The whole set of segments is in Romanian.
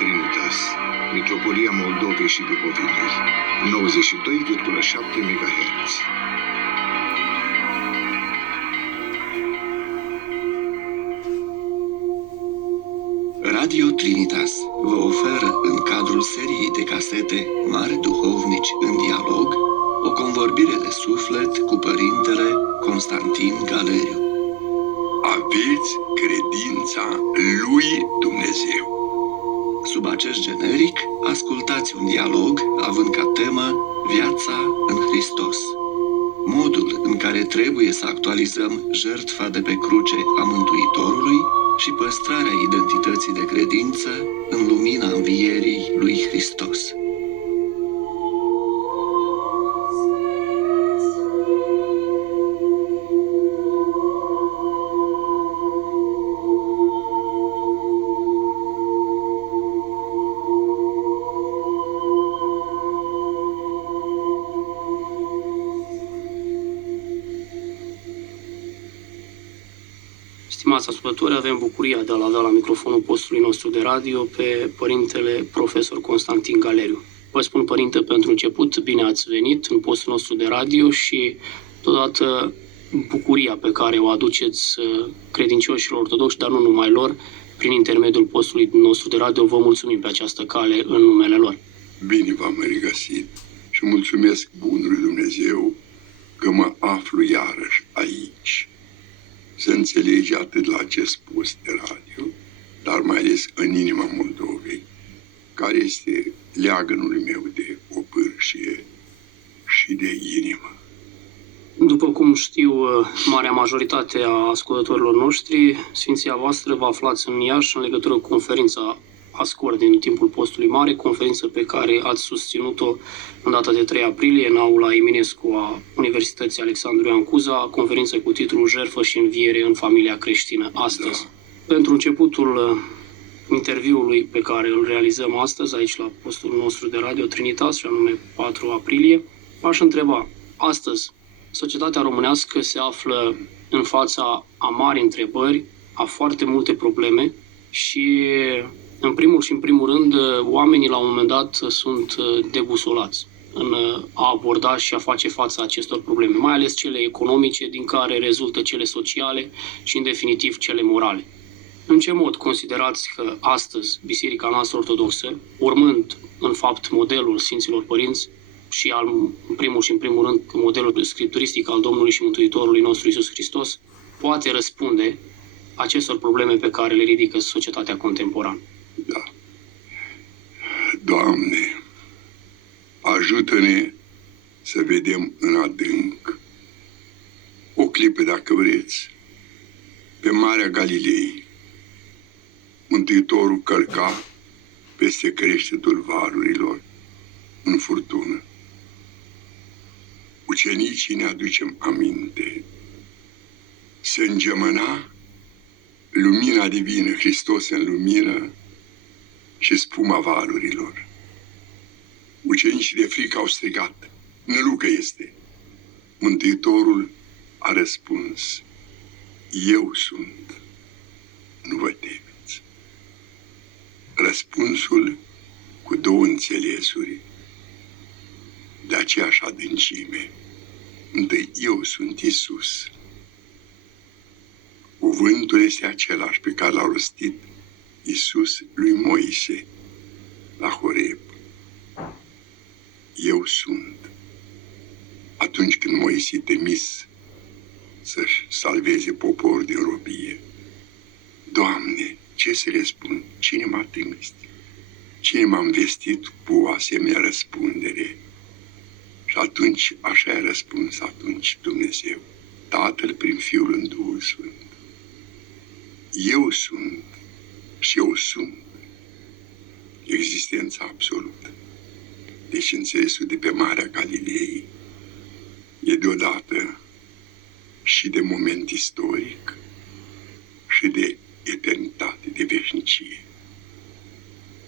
Trinitas, Mitropolia Moldovei și Bucovinei, 92,7 MHz. Radio Trinitas vă oferă în cadrul seriei de casete Mari Duhovnici în dialog o convorbire de suflet cu Părintele Constantin Galeriu. Aveți credința lui Dumnezeu. Sub acest generic, ascultați un dialog având ca temă viața în Hristos. Modul în care trebuie să actualizăm jertfa de pe cruce a Mântuitorului și păstrarea identității de credință în lumina învierii lui Hristos. Stimați ascultători, avem bucuria de a-l avea la microfonul postului nostru de radio pe Părintele Profesor Constantin Galeriu. Vă spun, Părinte, pentru început, bine ați venit în postul nostru de radio și, totodată, bucuria pe care o aduceți credincioșilor ortodoxi, dar nu numai lor, prin intermediul postului nostru de radio. Vă mulțumim pe această cale în numele lor. Bine v-am regăsit și mulțumesc bunului Dumnezeu că mă aflu iarăși aici. Se înțelege atât la acest post de radio, dar mai ales în inima Moldovei, care este leagănul meu de o pârșie și de inimă. După cum știu marea majoritate a ascultătorilor noștri, Sfinția voastră vă aflați în Iași în legătură cu conferința Ascor din timpul postului mare, conferință pe care ați susținut-o în data de 3 aprilie în aula Eminescu a Universității Alexandru Ioan Cuza, conferință cu titlul Jertfă și înviere în familia creștină astăzi. Da. Pentru începutul interviului pe care îl realizăm astăzi aici la postul nostru de radio Trinitas, și anume 4 aprilie, v-aș întreba, astăzi societatea românească se află în fața a mari întrebări, a foarte multe probleme și în primul rând, oamenii la un moment dat sunt debusolați în a aborda și a face față acestor probleme, mai ales cele economice, din care rezultă cele sociale și, în definitiv, cele morale. În ce mod considerați că astăzi Biserica noastră ortodoxă, urmând în fapt modelul Sfinților Părinți și în primul rând modelul scripturistic al Domnului și Mântuitorului nostru Iisus Hristos, poate răspunde acestor probleme pe care le ridică societatea contemporană? Da. Doamne, ajută-ne să vedem în adânc, o clipă dacă vreți, pe Marea Galilei. Mântuitorul călca peste creștetul valurilor în furtună. Ucenicii ne aducem aminte să îngemâna lumina divină, Hristos în lumină, și spuma valurilor. Ucenicii de frică au strigat, nălucă este. Mântuitorul a răspuns, eu sunt, nu vă temeți. Răspunsul cu două înțelesuri de aceeași adâncime. Întâi, eu sunt Iisus. Cuvântul este același pe care l-a rostit Iisus lui Moise la Horeb. Eu sunt. Atunci când Moise temis să-și salveze poporul din robie. Doamne, ce să le spun? Cine m-a trimis? Cine m-a investit cu o asemenea răspundere? Și atunci, așa a răspuns atunci Dumnezeu, Tatăl prin Fiul în Duhul Sfânt. Eu sunt și eu sunt existența absolută. Deci înțelesul de pe Marea Galilei e deodată și de moment istoric și de eternitate, de veșnicie.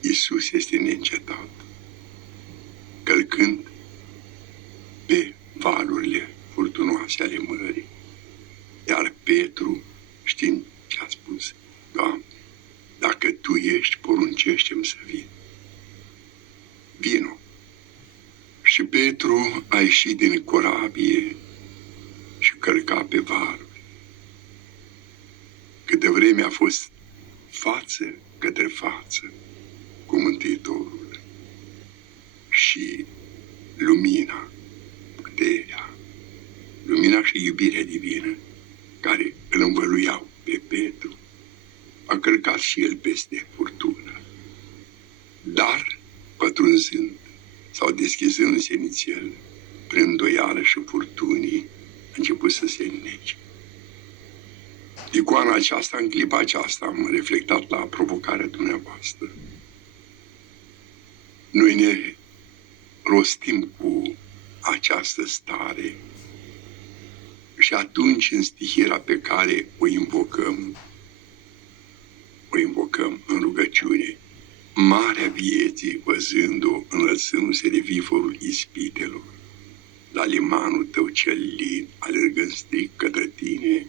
Iisus este neîncetat, călcând pe valurile furtunoase ale mării, iar Petru, știind ce a spus, Doamne, dacă Dacă tu ești, poruncește-mi să vin. Vino. Și Petru a ieșit din corabie și călca pe valuri. Câte vreme a fost față către față cu Mântuitorul și lumina, puterea, lumina și iubirea divină care îl învăluiau pe Petru, a călcat și el peste furtună. Dar, pătrunzând sau deschizându-se inițial, prin îndoială și furtunii, a început să se înnece. Icoana aceasta, în clipa aceasta, am reflectat la provocarea dumneavoastră. Noi ne rostim cu această stare și atunci, în stihirea pe care o invocăm în rugăciune, marea vieții, văzând-o înălțându-se de viforul ispitelor, la limanul tău cel lin, alergând strict către tine,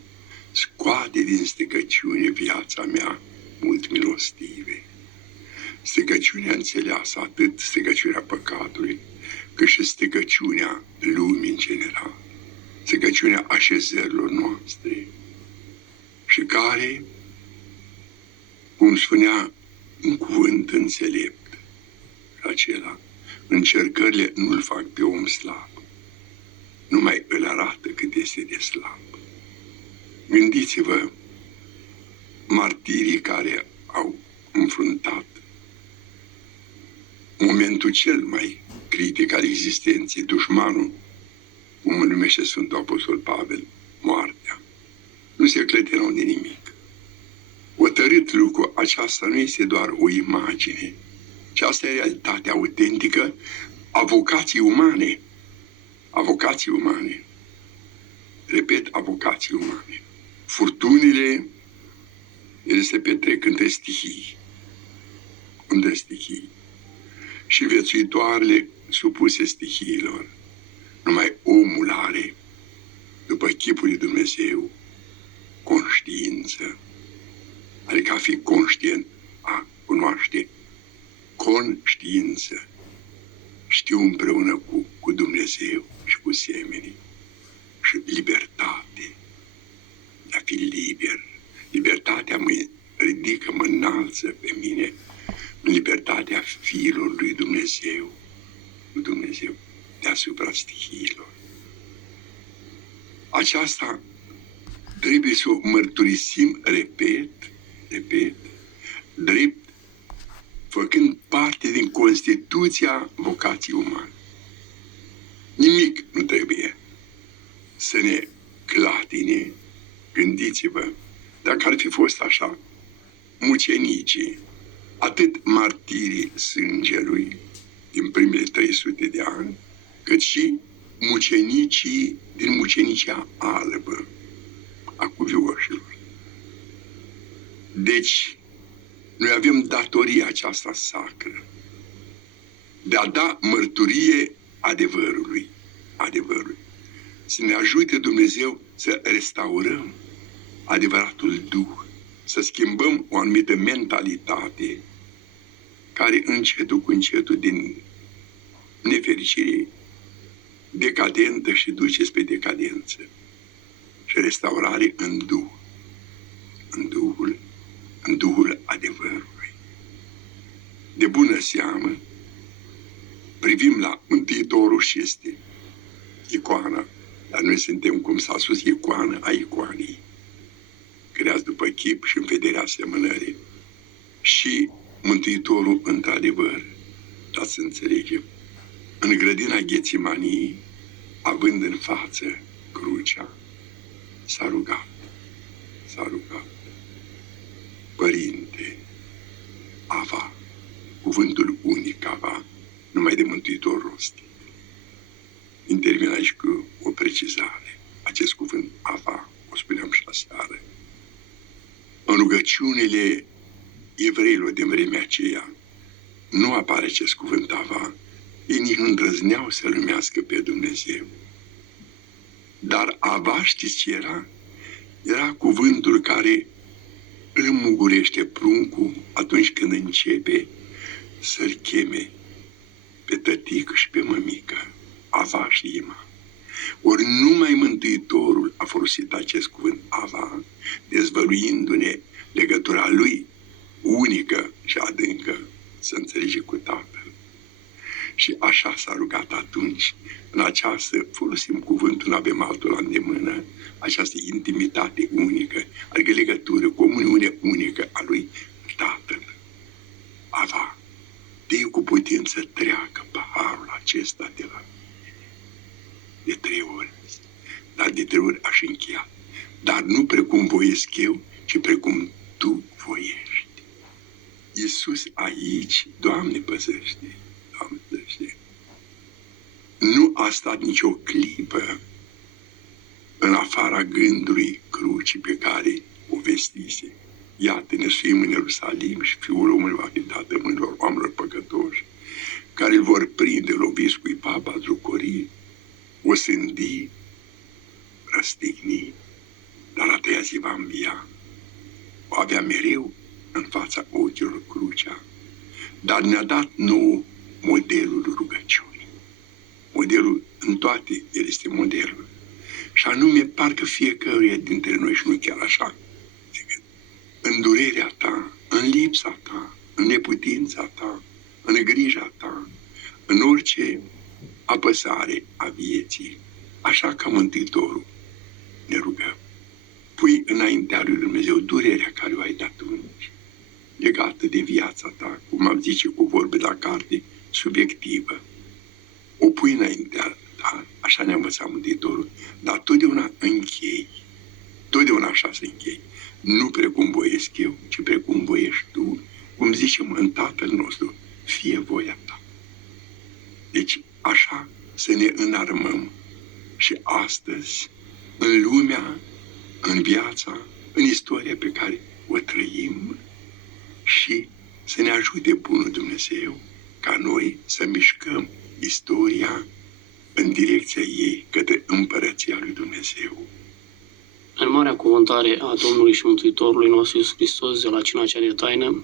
scoate din stricăciune viața mea mult milostive. Stricăciunea înțeleasă, atât stricăciunea păcatului, cât și stricăciunea lumii în general, stricăciunea așezărilor noastre, și care, cum spunea un cuvânt înțelept, acela, încercările nu-l fac pe om slab, numai îl arată cât este de slab. Gândiți-vă, martirii care au înfruntat momentul cel mai critic al existenței, dușmanul, cum îl numește Sfântul Apostol Pavel, moartea. Nu se clătinau de nimic. Hotărât lucru, aceasta nu este doar o imagine, ci asta e realitatea autentică a vocației umane. A vocației umane. Repet, a vocației umane. Furtunile, ele se petrec între stihii. Între stihii. Și viețuitoarele supuse stihiilor. Numai omul are, după chipul lui Dumnezeu, conștiință. Adică a fi conștient, a cunoaște, conștiință. Știu împreună cu Dumnezeu și cu semenii. Și libertate. De a fi liber. Libertatea mă ridică, mă înalță pe mine în libertatea fiilor lui Dumnezeu. Lui Dumnezeu. Deasupra stihiilor. Aceasta trebuie să o mărturisim, repet, drept, făcând parte din constituția vocației umane. Nimic nu trebuie să ne clatine. Gândiți-vă, dacă ar fi fost așa, mucenicii, atât martirii sângelui din primele 300 de ani, cât și mucenicii din mucenicia albă a cuvioșilor. Deci, noi avem datoria aceasta sacră de a da mărturie adevărului. Să ne ajute Dumnezeu să restaurăm adevăratul Duh, să schimbăm o anumită mentalitate care încetul cu încetul din nefericire decadentă și duce spre decadență. Și restaurare în Duh, în Duhul adevărului. De bună seamă, privim la Mântuitorul și este icoana, dar noi suntem, cum s-a spus, icoană a icoanei, creați după chip și în vederea asemănării. Și Mântuitorul, într-adevăr, dați să înțelegem, în grădina Ghețimanii, având în față crucea, s-a rugat. Părinte, Ava, cuvântul unic Ava, numai de Mântuitor rostit. Intervin aici cu o precizare. Acest cuvânt Ava, o spuneam și aseară, în rugăciunile evreilor din vremea aceea, nu apare acest cuvânt Ava. Ei nici nu îndrăzneau să numească pe Dumnezeu. Dar Ava, știți ce era? Era cuvântul care îl înmugurește pruncul atunci când începe să-l cheme pe tătică și pe mămică, Ava și Ima. Ori numai Mântuitorul a folosit acest cuvânt Ava, dezvăluindu-ne legătura lui unică și adâncă, să înțelege cu Tatăl. Și așa s-a rugat atunci, în această, folosim cuvântul, nu avem altul la îndemână, această intimitate unică, adică legătură, comuniune unică a lui Tatăl. Ava, de cu putință treacă paharul acesta de la de 3 ori, dar de 3 ori aș încheia. Dar nu precum voiesc eu, ci precum Tu voiești. Iisus aici, Doamne păzește, Doamne păzește, nu a stat nicio clipă în afara gândului crucii pe care o vestise. Iată, ne suim în Ierusalim și Fiul omului va fi dat în mâinilor oamenilor păcătoși, care îl vor prinde, loviți cu ipa, batjocori, o sândi, răstigni, dar a 3-a zi va învia. O avea mereu în fața ochilor crucea, dar ne-a dat nou modelul rugăciunii. Modelul în toate, el este modelul. Și anume, parcă fiecăruia dintre noi, și nu chiar așa, în durerea ta, în lipsa ta, în neputința ta, în grija ta, în orice apăsare a vieții, așa ca Mântuitorul ne rugăm. Pui înaintea lui Dumnezeu durerea care o ai de atunci, legată de viața ta, cum am zice cu vorbe la carte, subiectivă. O pui înaintea ta, așa ne-a învățat Mântuitorul, dar totdeauna închei. Totdeauna așa se închei. Nu precum voiesc eu, ci precum voiești tu, cum zicem în Tatăl nostru, fie voia ta. Deci, așa să ne înarmăm și astăzi, în lumea, în viața, în istoria pe care o trăim și să ne ajute Bunul Dumnezeu ca noi să mișcăm istoria în direcția ei către Împărăția lui Dumnezeu. În marea cuvântare a Domnului și Mântuitorului nostru Iisus Hristos de la cina cea de taină,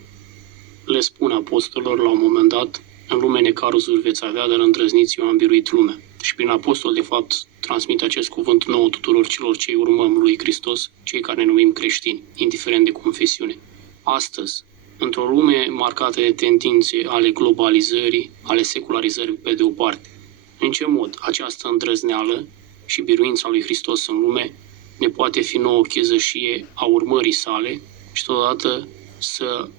le spune apostolilor la un moment dat: în lume necazuri veți avea, dar îndrăzniți, eu am biruit lumea. Și prin apostol, de fapt, transmite acest cuvânt nouă tuturor celor ce urmăm lui Hristos, cei care ne numim creștini, indiferent de confesiune. Astăzi, într-o lume marcată de tendințe ale globalizării, ale secularizării pe de o parte, în ce mod această îndrăzneală și biruința lui Hristos în lume ne poate fi nouă chezășie a urmării sale și totodată să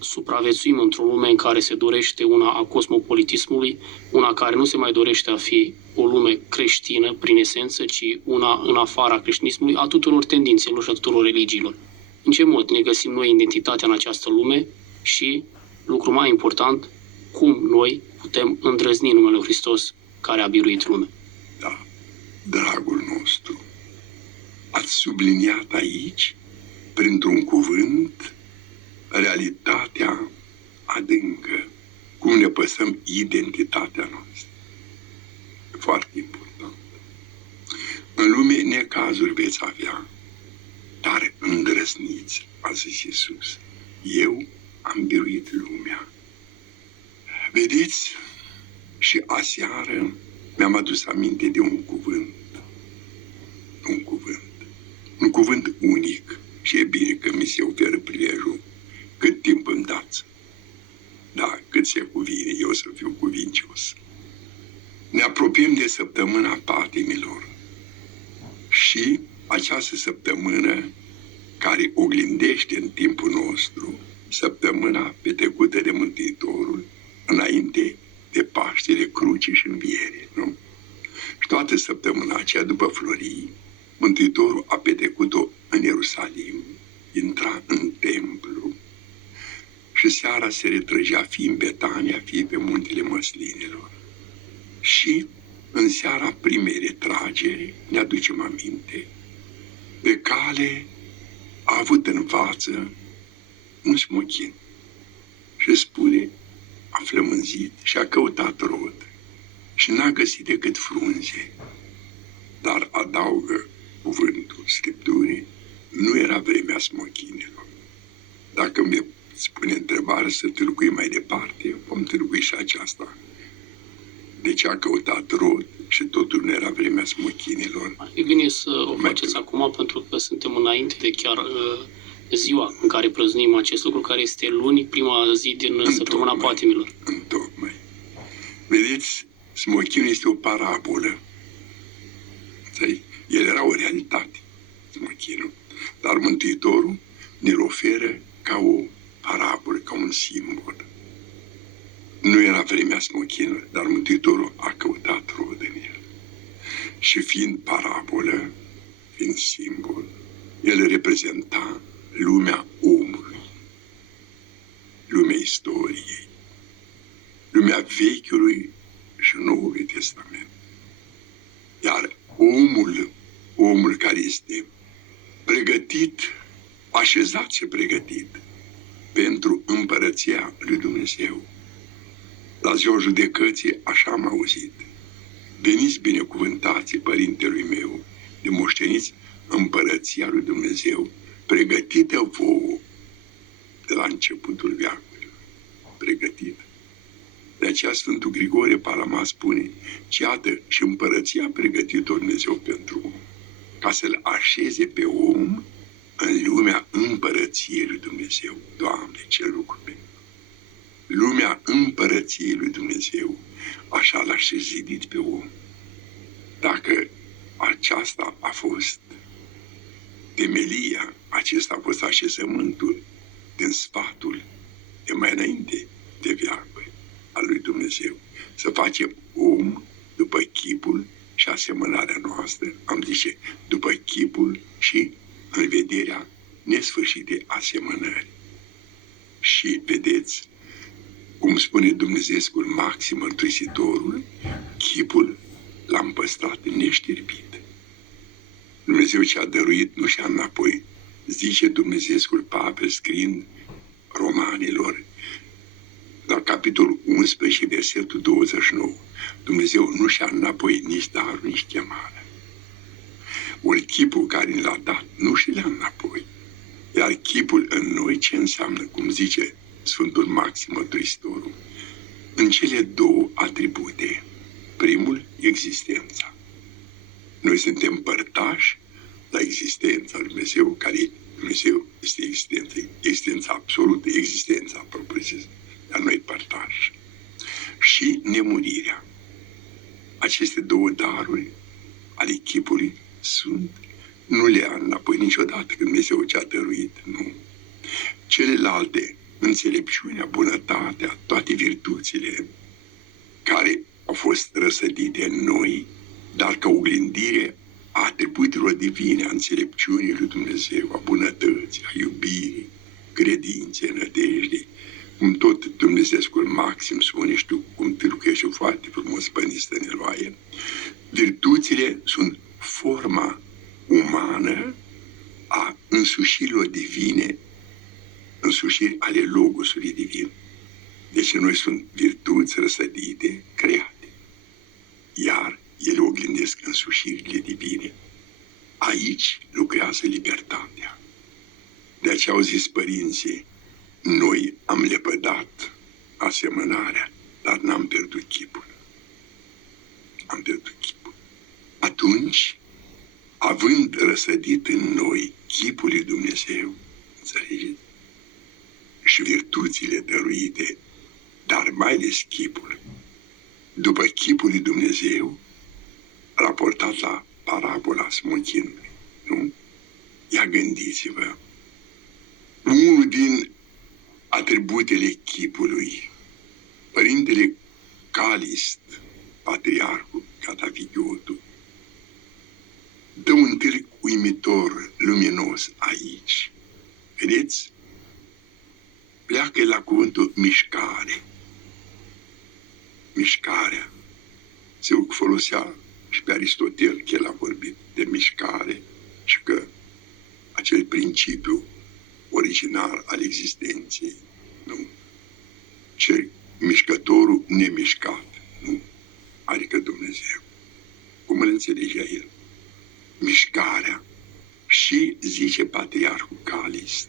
supraviețuim într-o lume în care se dorește una a cosmopolitismului, una care nu se mai dorește a fi o lume creștină prin esență, ci una în afara creștinismului, a tuturor tendințelor și a tuturor religiilor. În ce mod ne găsim noi identitatea în această lume și, lucru mai important, cum noi putem îndrăzni numele lui Hristos care a biruit lumea. Da, dragul nostru, ați subliniat aici, printr-un cuvânt, realitatea adâncă, cum ne păsăm identitatea noastră. E foarte important. În lume necazuri veți avea, dar îndrăzniți, a zis Iisus. Eu am biruit lumea. Vedeți, și aseară mi-am adus aminte de un cuvânt. Un cuvânt unic. Și e bine că mi se oferă prilejul cât timp îmi dați. Da, cât se cuvine, eu să fiu cuvincios. Ne apropiem de săptămâna patimilor. Și această săptămână care oglindește în timpul nostru săptămâna petrecută de Mântuitorul înainte de Paștele Crucii și Înviere, nu? Și toată săptămâna aceea, după florii, Mântuitorul a petrecut-o în Ierusalim, intra în templu și seara se retrăgea fie în Betania, fie pe muntele Măslinilor. Și în seara primei retrageri, ne aducem aminte, pe cale a avut în față un smochin și spune, a flămânzit și a căutat rod și n-a găsit decât frunze, dar adaugă cuvântul Scripturii, nu era vremea smochinilor. Dacă mi spune întrebare să tâlcui mai departe, vom tâlcui și aceasta. De ce a căutat rod și totul nu era vremea smochinilor? E bine să o faceți acum, pentru că suntem înainte de chiar ziua în care prăznuim acest lucru, care este luni, prima zi din săptămâna patimilor. Întocmai. Vedeți, smochinul este o parabolă. El era o realitate, smochinul. Dar Mântuitorul ne-l oferă ca o parabolă, ca un simbol. Nu era vremea smochinului, dar Mântuitorul a căutat rod în el. Și fiind parabolă, fiind simbol, el reprezenta lumea omului, lumea istoriei, lumea Vechiului și Noului Testament. Iar omul care este pregătit, așezat și pregătit pentru împărăția lui Dumnezeu. La ziua judecății așa am auzit: veniți binecuvântați părintelui meu, de moșteniți împărăția lui Dumnezeu, pregătită vouă de la începutul veacului. Pregătită. De aceea Sfântul Grigore Palama spune: iată și împărăția pregătită Dumnezeu pentru om, ca să-l așeze pe om în lumea împărăției lui Dumnezeu. Doamne, ce lucru meu! Lumea împărăției lui Dumnezeu, așa l-a șezidit pe om. Dacă aceasta a fost temelia, acesta a fost așezământul din sfatul de mai înainte de veacuri al lui Dumnezeu, să facem om după chipul și asemănarea noastră, am zice, după chipul și în vederea nesfârșite asemănări. Și vedeți, cum spune Dumnezeescul maxim mărturisitorul, chipul l-am păstrat neștirbit. Dumnezeu ce a dăruit nu și-a înapoi. Zice Dumnezeescul Pavel scriind Romanilor, la capitolul 11, versetul 29, Dumnezeu nu și-a înapoi nici darul, nici chemarea. Ori chipul care ne l-a dat nu și le-a înapoi. Iar chipul în noi ce înseamnă, cum zice Sfântul Maxim Mărturisitorul? În cele două atribute. Primul, existența. Noi suntem părtași la existența lui Dumnezeu, care Dumnezeu este existența, existența absolută, existența propriu-zisă, dar noi părtași. Și nemurirea. Aceste două daruri ale chipului sunt, nu le ia înapoi niciodată când Dumnezeu ce-a dăruit, nu. Celelalte, înțelepciunea, bunătatea, toate virtuțile care au fost răsădite în noi, dar ca oglindire a atributelor divine, a înțelepciunii lui Dumnezeu, a bunătății, a iubirii, credinței, nădejdei, cum tot Dumnezeescul Maxim spune, știu cum tâlcuiește foarte frumos Părinte Stăniloae, virtuțile sunt forma umană a însușirilor divine, însușiri ale Logosului divin. Deci noi sunt virtuți răsădite, create. Iar ele oglindesc însușirile divine. Aici lucrează libertatea. De aceea au zis părinții, noi am lepădat asemănarea, dar n-am pierdut chipul. Am pierdut chipul. Atunci, având răsădit în noi chipul lui Dumnezeu, înțelegeți? Și virtuțile dăruite, dar mai ales chipul, după chipul lui Dumnezeu, raportat la parabola smochinului, nu? Ia gândiți-vă, unul din atributele chipului, Părintele Calist, patriarhul Catafigiotul, dă un tâlc uimitor, luminos aici. Vedeți? Pleacă la cuvântul mișcare. Mișcarea. Se folosea și pe Aristotel, că el a vorbit de mișcare și că acel principiu original al existenței, nu? Ce mișcătorul nemișcat, nu? Adică Dumnezeu. Cum îl înțelegea el? Mișcarea. Și zice Patriarhul Calist,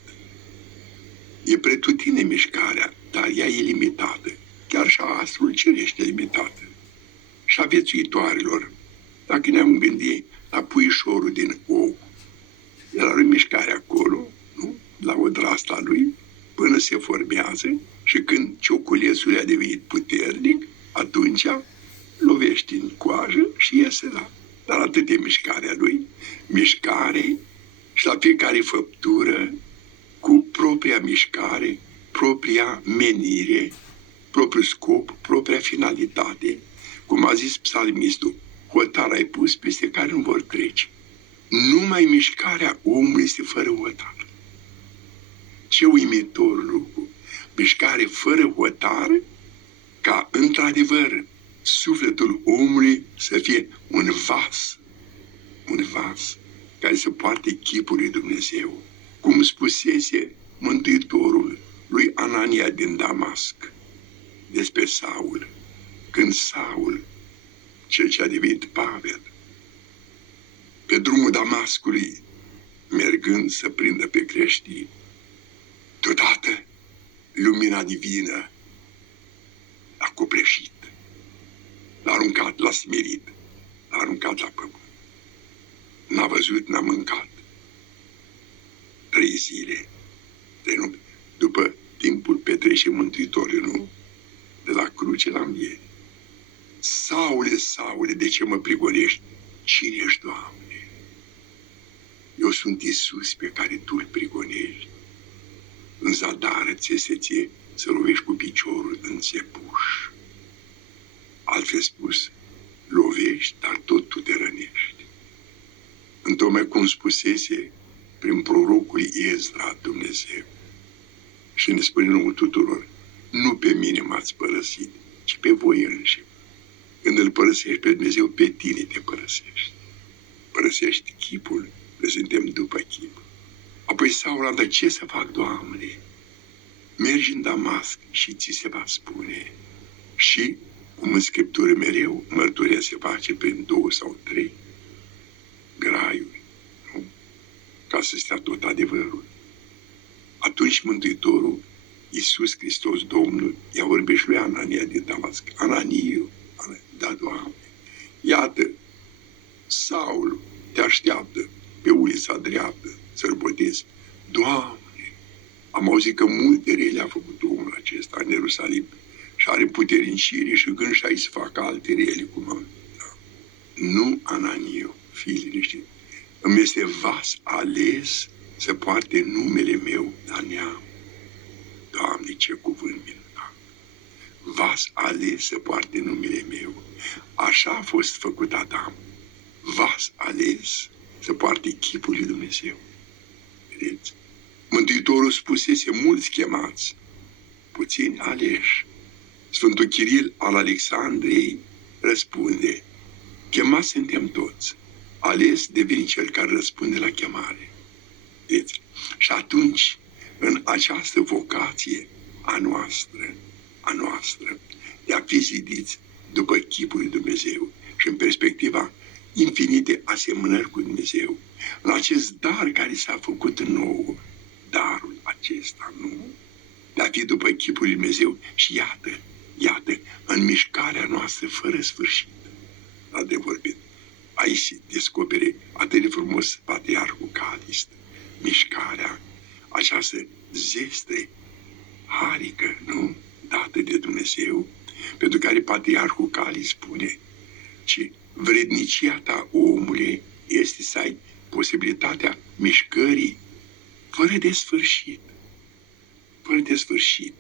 E pretutine mișcarea, dar ea e limitată. Chiar și astrul cerește limitată. Și a viețuitoarelor, dacă ne-am gândit la puișorul din ou, el are mișcare acolo, nu? La odrasta lui, până se formează și când cioculețul a devenit puternic, atunci lovește în coajă și iese la. Dar atât e mișcarea lui, mișcare și la fiecare făptură cu propria mișcare, propria menire, propriul scop, propria finalitate. Cum a zis psalmistul, hotar ai pus peste care nu vor trece. Numai mișcarea omului este fără hotar. Ce uimitor lucru! Mișcare fără hotar, ca într-adevăr sufletul omului să fie un vas care să poarte chipul lui Dumnezeu. Cum spusese Mântuitorul lui Anania din Damasc despre Saul, când Saul, cel ce a devenit Pavel, pe drumul Damascului, mergând să prindă pe creștini, deodată lumina divină l-a copleșit, l-a aruncat, l-a smerit, l-a aruncat la pământ. N-a văzut, n-a mâncat. 3 zile, 3 nopți, după timpul petrece Mântuitorul, nu? De la cruce la înviere. Saule, Saule, de ce mă prigonești? Cine ești, Doamne? Eu sunt Iisus pe care Tu îl prigonești. În zadară ți ție să lovești cu piciorul în țepuș. Altfel spus, lovești, dar tot tu te rănești. Întocmai cum spusese prin prorocul Ezra Dumnezeu. Și ne spune nouă tuturor, nu pe mine m-ați părăsit, ci pe voi înși. Când îl părăsești pe Dumnezeu, pe tine te părăsești. Părăsești chipul, noi suntem după chip. Apoi Saul a dat, ce să fac, Doamne? Mergi în Damasc și ți se va spune. Și, cum în Scriptură mereu, mărturia se face prin 2 sau 3 graiuri, nu? Ca să stea tot adevărul. Atunci Mântuitorul, Iisus Hristos, Domnul, i-a vorbit și lui Anania din Damasc. Ananiu, da, Doamne, iată, Saul te așteaptă pe ulița dreaptă să-l botezi. Doamne, am auzit că multe rele a făcut omul acesta în Ierusalim și are puteri în șire și gând și să facă alte rele, cum am. Da. Nu, Ananiu, fii liniștit. Îmi este vas ales să poarte numele meu la neam. Doamne, ce cuvânt minunat! Vas ales să poarte numele meu. Așa a fost făcut Adam. Vas ales să poarte chipul lui Dumnezeu. Vedeți? Mântuitorul spusese, mulți chemați, puțini aleși. Sfântul Chiril al Alexandriei răspunde, chemați suntem toți, ales devine cel care răspunde la chemare. Vedeți? Și atunci, în această vocație a noastră, de a fi zidiți după chipul lui Dumnezeu și în perspectiva infinite asemănări cu Dumnezeu, în acest dar care s-a făcut nouă, darul acesta, nu? De a fi după chipul lui Dumnezeu și iată, în mișcarea noastră fără sfârșit. La de vorbit, aici se descopere atât de frumos Patriarhul Calist, mișcarea această zestre, harică, nu? Dată de Dumnezeu, pentru care Patriarhul Calist spune că vrednicia ta, omule, este să ai posibilitatea mișcării fără de sfârșit. Fără de sfârșit.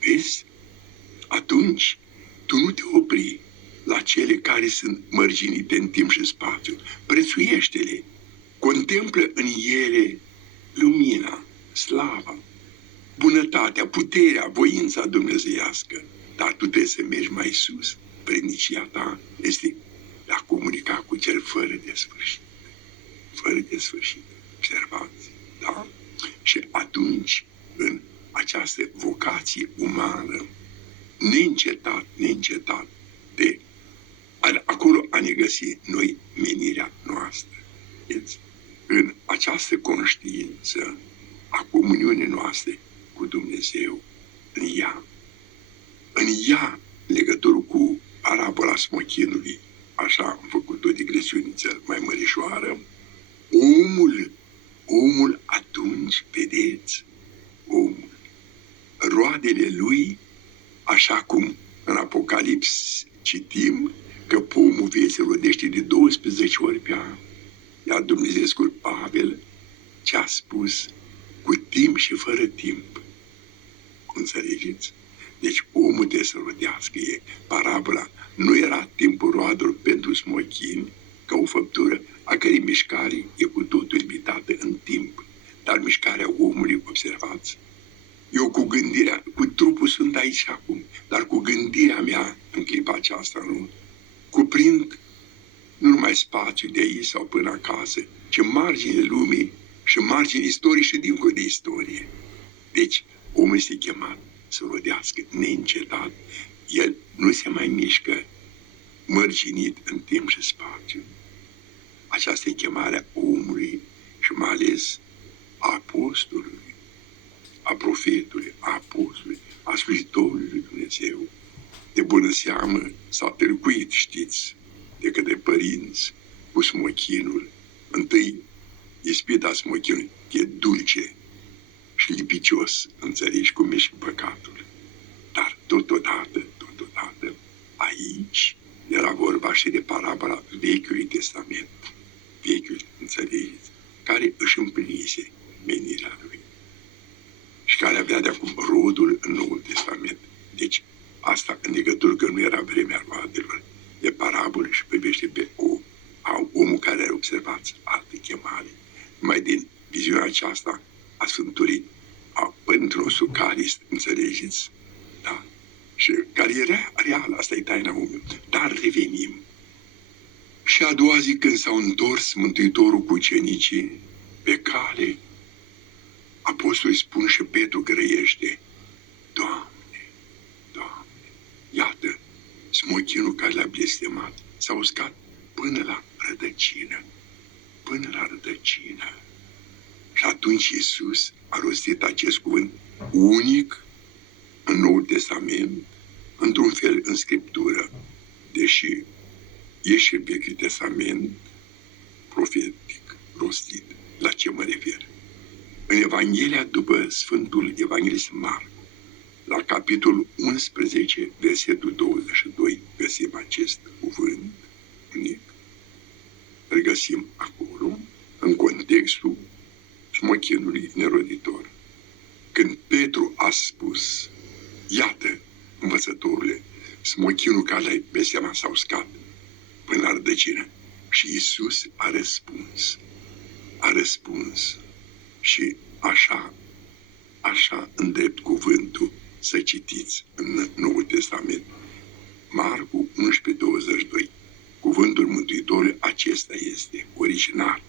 Vezi? Atunci, tu nu te opri la cele care sunt mărginite în timp și spațiu. Prețuiește-le. Contemplă în ele lumina, slava, bunătatea, puterea, voința dumnezeiască. Dar tu trebuie să mergi mai sus. Vrednicia ta este a comunica cu cel fără de sfârșit. Fără de sfârșit. Observați. Da? Și atunci, în această vocație umană, neîncetat de acolo a ne găsi noi menirea noastră. În această conștiință a comuniunii noastre cu Dumnezeu în ea. În ea, legătură cu parabola smochinului, așa am făcut o digresiuniță mai mărișoară, omul atunci, vedeți, omul, roadele lui, așa cum în Apocalips citim că pomul vieții rodește de 12 ori pe an. Iar Dumnezeescul Pavel ce a spus cu timp și fără timp. Înțelegeți? Deci omul trebuie să rodească. Parabola nu era timpul roadelor pentru smochini, ca o făptură a cărei mișcare e cu totul limitată în timp. Dar mișcarea omului, observați, eu cu gândirea, cu trupul sunt aici acum, dar cu gândirea mea în clipa aceasta, nu? Cuprind nu numai spațiul de aici sau până acasă, ci marginile lumii și marginile istoriei și dincolo de istorie. Deci, omul este chemat să rodească neîncetat. El nu se mai mișcă mărginit în timp și spațiu. Aceasta e chemarea omului și mai ales a apostolului, a profetului, a apostolului, a slujitorului lui Dumnezeu. De bună seamă s-a târguit, știți, de către părinți cu smochinul. Întâi, ispita smochinului e dulce și lipicios, înțelegi cum e și păcatul. Dar totodată, aici era vorba și de parabola Vechiului Testament. Vechiul, înțelegeți, care își împlinise menirea lui și care avea de acum rodul în Noul Testament. Deci, asta în legătură că nu era vremea roadelor. E parabolă și privește pe omul care are observat alte chemare. Mai din viziunea aceasta a Sfântului Părintele nostru Calist, înțelegeți? Da? Și care era real, asta e taina omului. Dar revenim. Și a doua zi când s-au întors Mântuitorul cu ucenicii pe cale, apostolii spun și Petru grăiește: Doamne, iată, smochinul care l-a blestemat s-a uscat până la rădăcină. Și atunci Iisus a rostit acest cuvânt unic în Noul Testament, într-un fel în Scriptură, deși e și Vechiul Testament profetic rostit. La ce mă refer? În Evanghelia după Sfântul Evanghelist Marcu, la capitolul 11, versetul 22, găsim acest cuvânt unic. Îl găsim acolo, în contextul smochinului neroditor. Când Petru a spus: iată, învățătorule, smochinul care l-ai blestemat s-a uscat până la rădăcină. Și Iisus a răspuns și așa îndrept cuvântul să citiți în Noul Testament. Marcu 11:22. Cuvântul Mântuitorului acesta este original.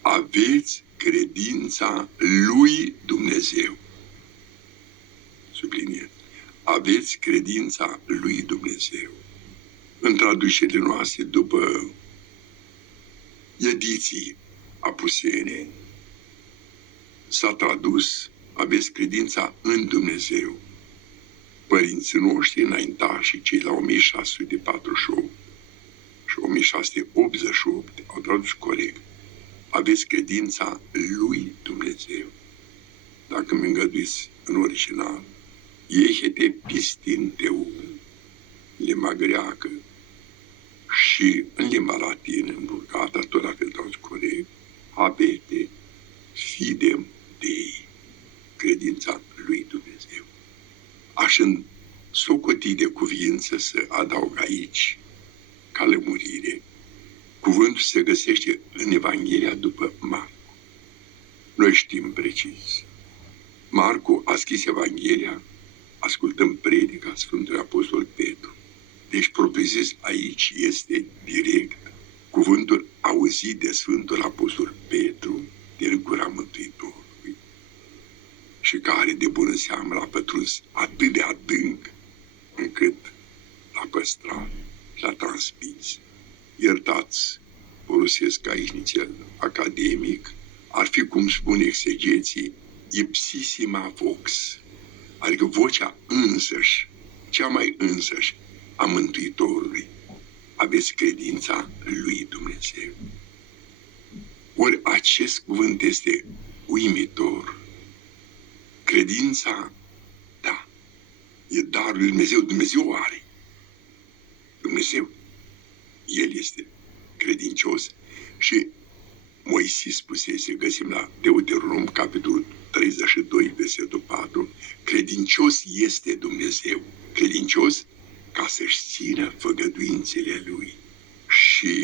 Aveți credința lui Dumnezeu. Subliniez. Aveți credința lui Dumnezeu. În traducerile noastre, după ediții apusene, s-a tradus: aveți credința în Dumnezeu. Părinții noștri înaintași, cei la 1648 și 1688, au tradus corect: aveți credința lui Dumnezeu. Dacă mi îngăduiți în original, ieșete pistin teul, limba greacă și în limba latină, în Vulgata, tot la fel tradus corect: habete fidem Dei, credința lui Dumnezeu. Aș însocoti de cuvință să adaug aici, ca lămurire, cuvântul se găsește în Evanghelia după Marcu. Noi știm precis. Marcu a scris Evanghelia, ascultăm predica Sfântului Apostol Petru. Deci, propriu-zis, aici este direct cuvântul auzit de Sfântul Apostol Petru din gura Mântuitorului și care, de bună seamă, l-a pătruns atât de adânc încât l-a păstrat și l-a transmis. Iertați, folosesc aici nițel academic, ar fi, cum spun exegeții, ipsissima vox, adică vocea însăși, cea mai însăși a Mântuitorului. Aveți credința lui Dumnezeu. Ori acest cuvânt este uimitor. Credința, da, e darul lui Dumnezeu. Dumnezeu o are. Dumnezeu, El este credincios și Moisis spusese, găsim la Deuteronom, capitolul 32, versetul 4, credincios este Dumnezeu. Credincios ca să-și țină făgăduințele Lui. Și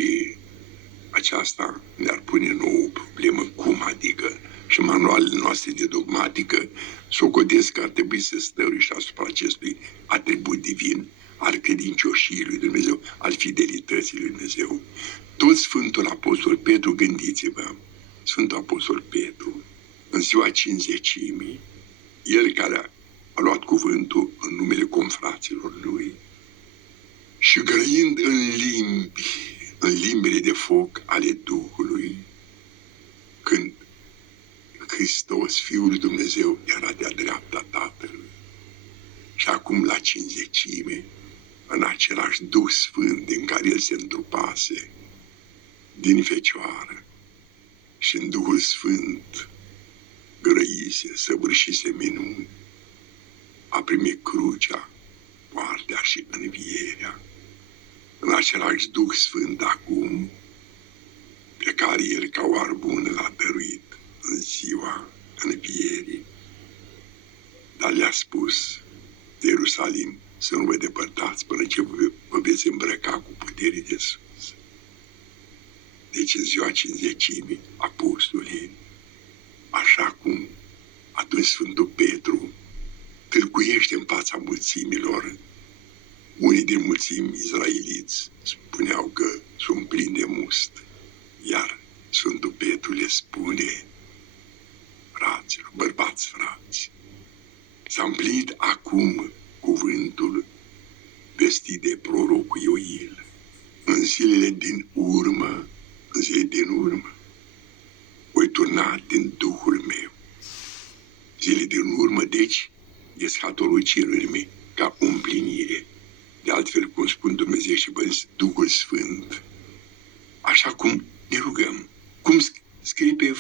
aceasta ne-ar pune nouă o problemă, cum adică? Și manualele noastre de dogmatică socotesc că ar trebui să stăruie și asupra acestui atribut divin al credincioșiei lui Dumnezeu, al fidelității lui Dumnezeu. Tot Sfântul Apostol Petru, gândiți-vă, Sfântul Apostol Petru, în ziua Cincizecimii, el care a luat cuvântul în numele confraților lui și grăind în limbile de foc ale Duhului, când Hristos, Fiul lui Dumnezeu, era de-a dreapta Tatălui. Și acum la Cincizecime, în același Duh Sfânt în care El se întrupase din Fecioară și în Duhul Sfânt grăise, săvârșise minuni, a primit crucea, moartea și învierea. În același Duh Sfânt acum, pe care El ca o arbună l-a dăruit în ziua învierii, dar le-a spus de Ierusalim să nu vă depărtați până ce vă veți îmbrăca cu putere de sus. Deci în ziua Cincizecimii, apostolii, așa cum atunci Sfântul Petru tâlcuiește în fața mulțimilor, unii din mulțimi izraeliți spuneau că sunt plini de must, iar Sfântul Petru le spune, fraților, bărbați frați, s-a împlinit acum cuvântul vestit de prorocul Ioil. În zilele din urmă, voi turna din Duhul meu. Zilele din urmă, deci, eschatologie lui ca împlinire. De altfel, cum spun Dumnezeu și bănți, Duhul Sfânt. Așa cum ne rugăm, cum scrie pe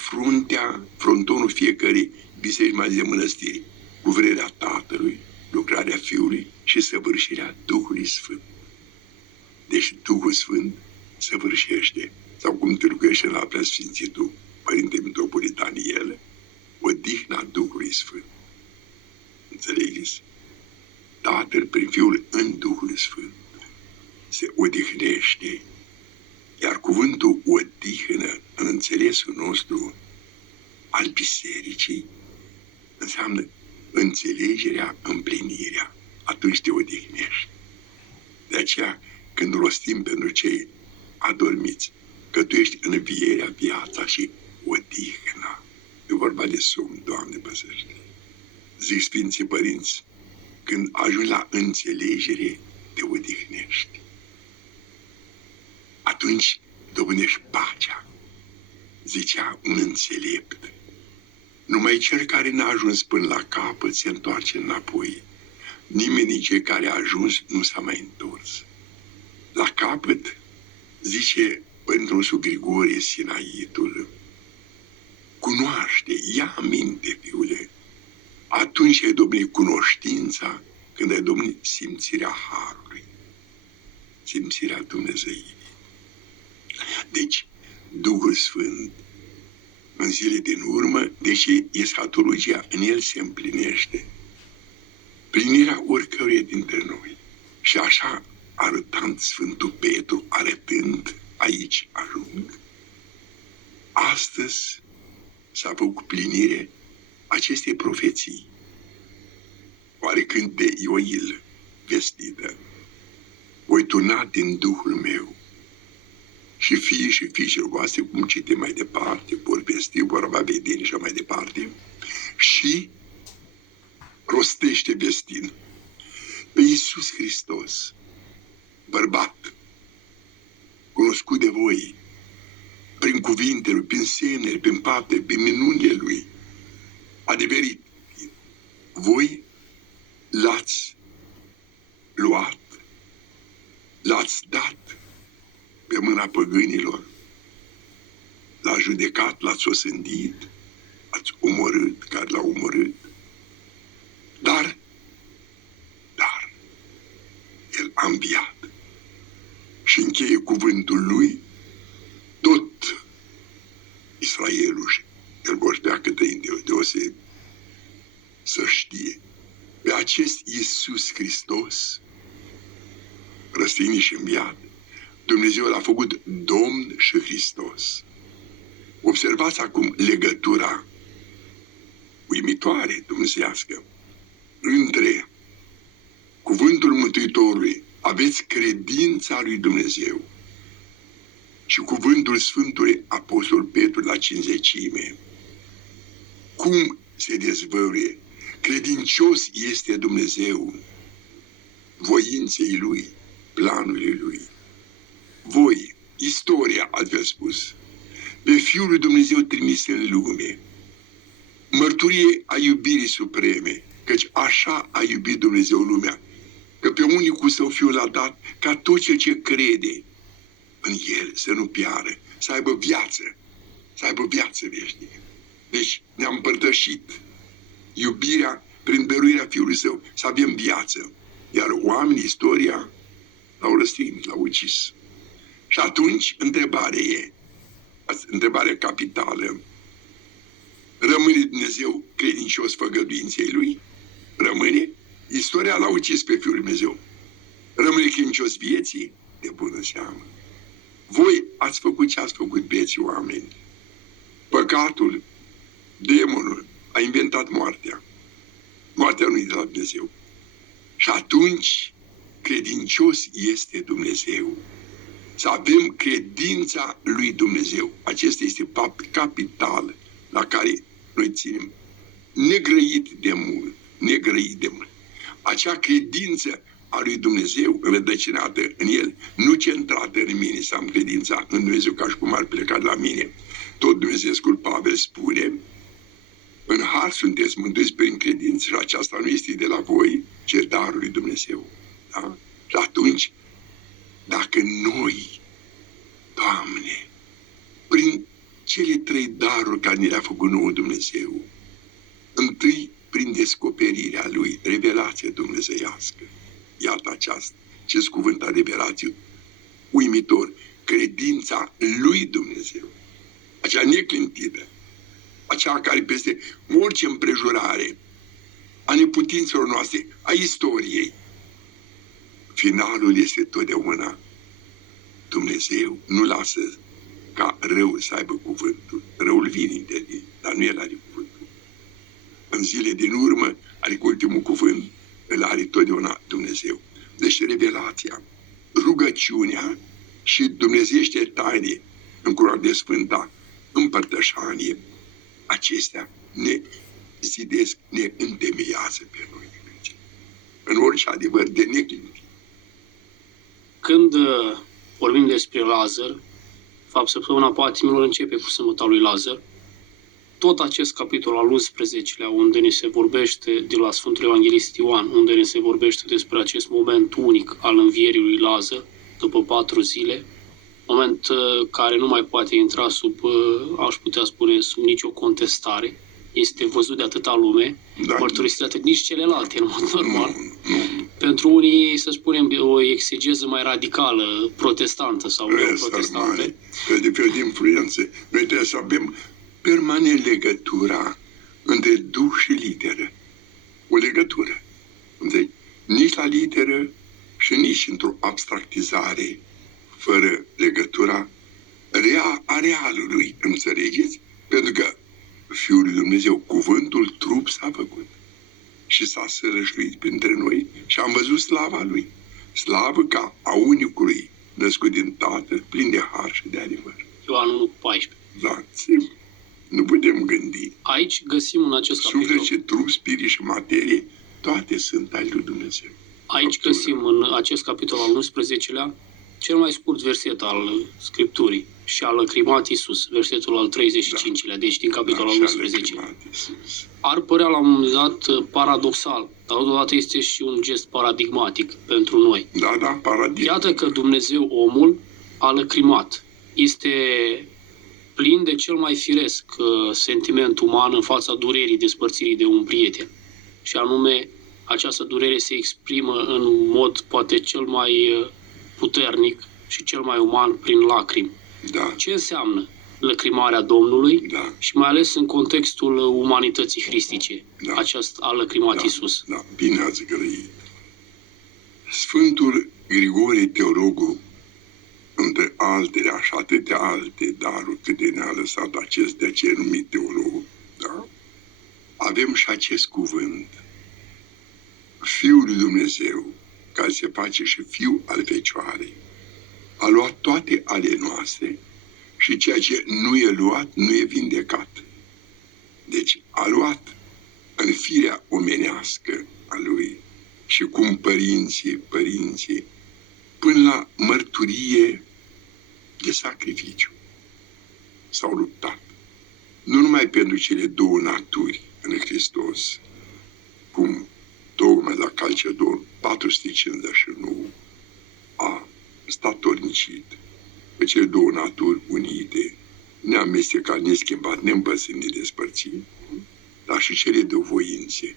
frontonul fiecărei biserici mai de mănăstiri, cu vrerea Tatălui, lucrarea Fiului și săvârșirea Duhului Sfânt. Deci Duhul Sfânt săvârșește, sau cum tâlcuiește la Preasfințitul Părinte Mitropolit Daniel, odihna Duhului Sfânt. Înțelegeți? Tatăl prin Fiul în Duhul Sfânt se odihnește, iar cuvântul odihnă în înțelesul nostru al bisericii înseamnă înțelegerea, împlinirea. Atunci te odihnești. De aceea, când rostim pentru cei adormiți, că Tu ești învierea, viața și odihna. E vorba de somn, Doamne păzește. Zic Sfinții Părinți, când ajungi la înțelegere, te odihnești. Atunci dobândești pacea. Zicea un înțelept. Numai cel care n-a ajuns până la capăt se întoarce înapoi. Nimeni din cei care a ajuns nu s-a mai întors. La capăt, zice Părintul nostru Grigorie Sinaitul, cunoaște, ia aminte, fiule, atunci ai domnit cunoștința, când ai domnit simțirea Harului, simțirea Dumnezeirii. Deci, Duhul Sfânt, în zile din urmă, deși eschatologia în el se împlinește, plinirea oricăruia dintre noi. Și așa, arătând Sfântul Petru, arătând, aici ajung, astăzi s-a făcut plinire acestei profeții. Oarecând de Ioil vestită, voi turna din Duhul meu și fiii și fiicele voastre, cum citim mai departe, vor vesti, vor avea vedeni și mai departe, și rostește vestind pe Iisus Hristos, bărbat, cunoscut de voi, prin cuvintele Lui, prin semnele, prin faptele, prin minunile Lui, adeverit. Voi l-ați luat, l-ați dat pe mâna păgânilor, l-a judecat, l-ați osândit, ați omorât, care l-a omorât. Dar, el a înviat și încheie cuvântul lui tot Israelul și el vorbea cât de deosebit să știe. Pe acest Iisus Hristos, răstignit și înviat, Dumnezeu l-a făcut Domn și Hristos. Observați acum legătura uimitoare dumnezeiască între cuvântul Mântuitorului, aveți credința lui Dumnezeu, și cuvântul Sfântului Apostol Petru la Cincizecime. Cum se dezvăluie? Credincios este Dumnezeu voinței Lui, planului Lui. Voi, istoria, altfel spus, pe Fiul lui Dumnezeu trimis în lume, mărturie a iubirii supreme, căci așa a iubit Dumnezeu lumea, că pe unicul Său Fiul l-a dat, ca tot cel ce crede în El să nu piară, să aibă viață veșnică. Deci ne-am împărtășit iubirea prin dăruirea Fiului Său, să avem viață. Iar oamenii, istoria, l-au răstignit, l-au ucis. Și atunci, întrebarea capitală, rămâne Dumnezeu credincios făgăduinței Lui? Rămâne? Istoria l-a ucis pe Fiul lui Dumnezeu. Rămâne credincios vieții? De bună seamă. Voi ați făcut ce ați făcut, vieții oameni. Păcatul, demonul, a inventat moartea. Moartea nu e de la Dumnezeu. Și atunci, credincios este Dumnezeu. Să avem credința lui Dumnezeu. Acesta este fapt capital la care noi ținem negrăit de mult. Acea credință a lui Dumnezeu înrădăcinată în El, nu centrată în mine, să am credința în Dumnezeu ca și cum ar pleca de la mine. Tot Dumnezeescul Pavel spune, în har sunteți mântuiți prin credință și aceasta nu este de la voi, ci darul lui Dumnezeu. Da? Și atunci, dacă noi, Doamne, prin cele 3 daruri care ne le-a făcut nouă Dumnezeu, întâi prin descoperirea Lui, revelația dumnezeiască, iată acest cuvânt a revelației uimitor, credința lui Dumnezeu, acea neclintită, aceea care peste orice împrejurare a neputințelor noastre, a istoriei, finalul este totdeauna Dumnezeu nu lasă ca răul să aibă cuvântul. Răul vine intervine, dar nu el are cuvântul. În zile din urmă, are ultimul cuvânt, îl are totdeauna Dumnezeu. Deci revelația, rugăciunea și dumnezeiește taine în curat de sfânta împărtășanie, acestea ne zidesc, ne întemeiază pe noi. În orice adevăr de neclintit. Când vorbim despre Lazar, fapt, săptămâna patimilor începe cu sâmbăta lui Lazar, tot acest capitol al 11-lea, unde ne se vorbește de la Sfântul Evanghelist Ioan, unde ne se vorbește despre acest moment unic al învierii lui Lazar, după 4 zile, moment care nu mai poate intra sub, aș putea spune, sub nicio contestare, este văzut de atâta lume, mărturisit de atât, nici celelalte, în mod normal. Pentru unii, să spunem, o exegeză mai radicală, protestantă sau neoprotestantă. Fel de influențe. Noi trebuie să avem permanent legătura între duh și literă. O legătură. Înțelegi? Nici la literă și nici într-o abstractizare fără legătura a realului. Înțelegeți? Pentru că Fiul lui Dumnezeu, cuvântul trup s-a făcut și s-a sărășluit printre noi și am văzut slava Lui. Slavă ca a unicului născut din Tatăl, plin de har și de adevăr. Ioan 1:14. Da, nu putem gândi. Aici găsim în acest capitol. Suflet și trup, spirit și materie, toate sunt ale lui Dumnezeu. Aici găsim în acest capitol al 11-lea cel mai scurt verset al Scripturii și a lăcrimat Iisus, versetul al 35-lea, deci din capitolul Așa 11. lăcrimat Iisus. Ar părea la un moment dat paradoxal, dar totodată este și un gest paradigmatic pentru noi. Da, paradigma. Iată că Dumnezeu omul a lăcrimat. Este plin de cel mai firesc sentiment uman în fața durerii despărțirii de un prieten. Și anume, această durere se exprimă în mod poate cel mai puternic și cel mai uman prin lacrimi. Da, Ce înseamnă lăcrimarea Domnului da, și mai ales în contextul umanității hristice, Da. aceasta a lăcrimat da, Iisus. da, bine ați grăit. Sfântul Grigore Teologul, între altele, așa atâtea alte daruri cât de ne-a lăsat acest de aceea numit teolog, da? Avem și acest cuvânt. Fiul lui Dumnezeu, care se face și fiul al Fecioarei, a luat toate ale noastre și ceea ce nu e luat, nu e vindecat. Deci a luat în firea omenească a lui și cum părinții, până la mărturie de sacrificiu. S-au luptat. Nu numai pentru cele două naturi în Hristos, cum tocmai la Calcedon 459 a statornicit pe cele două naturi unite, neamestecat, neschimbat, neîmpăsând, nedespărțit, dar și cele două voințe,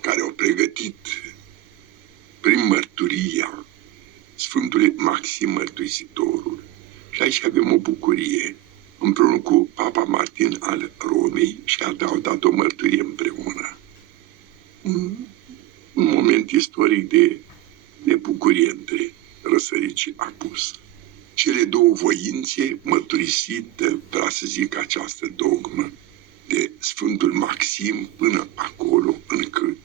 care au pregătit prin mărturia Sfântului Maxim Mărturisitorul. Și aici avem o bucurie, împreună cu Papa Martin al Romei, și au dat o mărturie împreună. Un moment istoric de bucurie între răsărit și apus. Cele două voințe mărturisită, vreau să zic, această dogmă de Sfântul Maxim până acolo, încât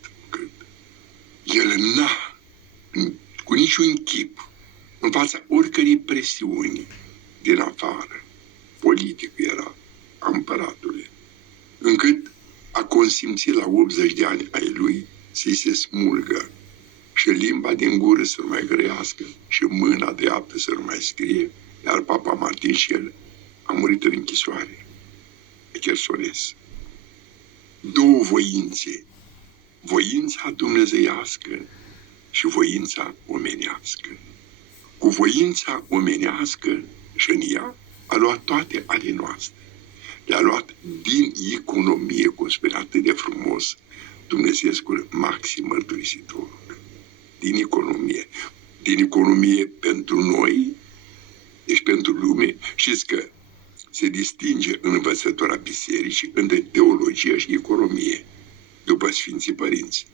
el n-a, cu niciun chip, în fața oricărei presiuni din afară, politic era, a împăratului, încât a consimțit la 80 de ani ai lui să-i se smulgă și limba din gură să nu mai grăiască și mâna dreaptă să nu mai scrie, iar Papa Martin și el a murit în închisoare, pe Chersones. Două voințe, voința dumnezeiască și voința omenească. Cu voința omenească și în ea a luat toate ale noastre. Le-a luat din economie, cum spune atât de frumos Dumnezeescul Maxim Mărturisitorul. Din economie. Din economie pentru noi, deci pentru lume. Știți că se distinge în învățătura bisericii între teologie și economie, după Sfinții Părinți.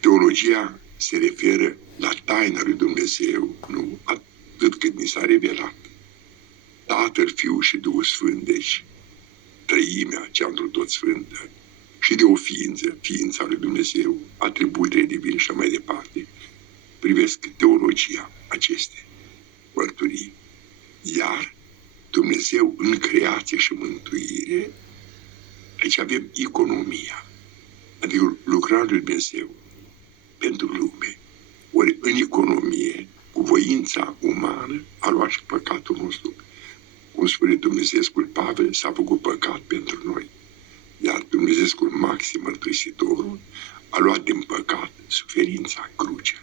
Teologia se referă la taina lui Dumnezeu, nu atât cât ni s-a revelat. Tatăl, Fiul și Duhul Sfânt, deci trăimea cea într tot sfântă, și de o ființă, ființa lui Dumnezeu, atributele divine și mai departe, privesc teologia aceste mărturii. Iar Dumnezeu în creație și mântuire, aici avem economia, adică lucrarea lui Dumnezeu pentru lume. Ori în economie, cu voința umană, a luat și păcatul nostru. Cum spune Dumnezeescul Pavel, s-a făcut păcat pentru noi. Iar Dumnezeescul Maxim Mărturisitorul a luat din păcat suferința, crucea.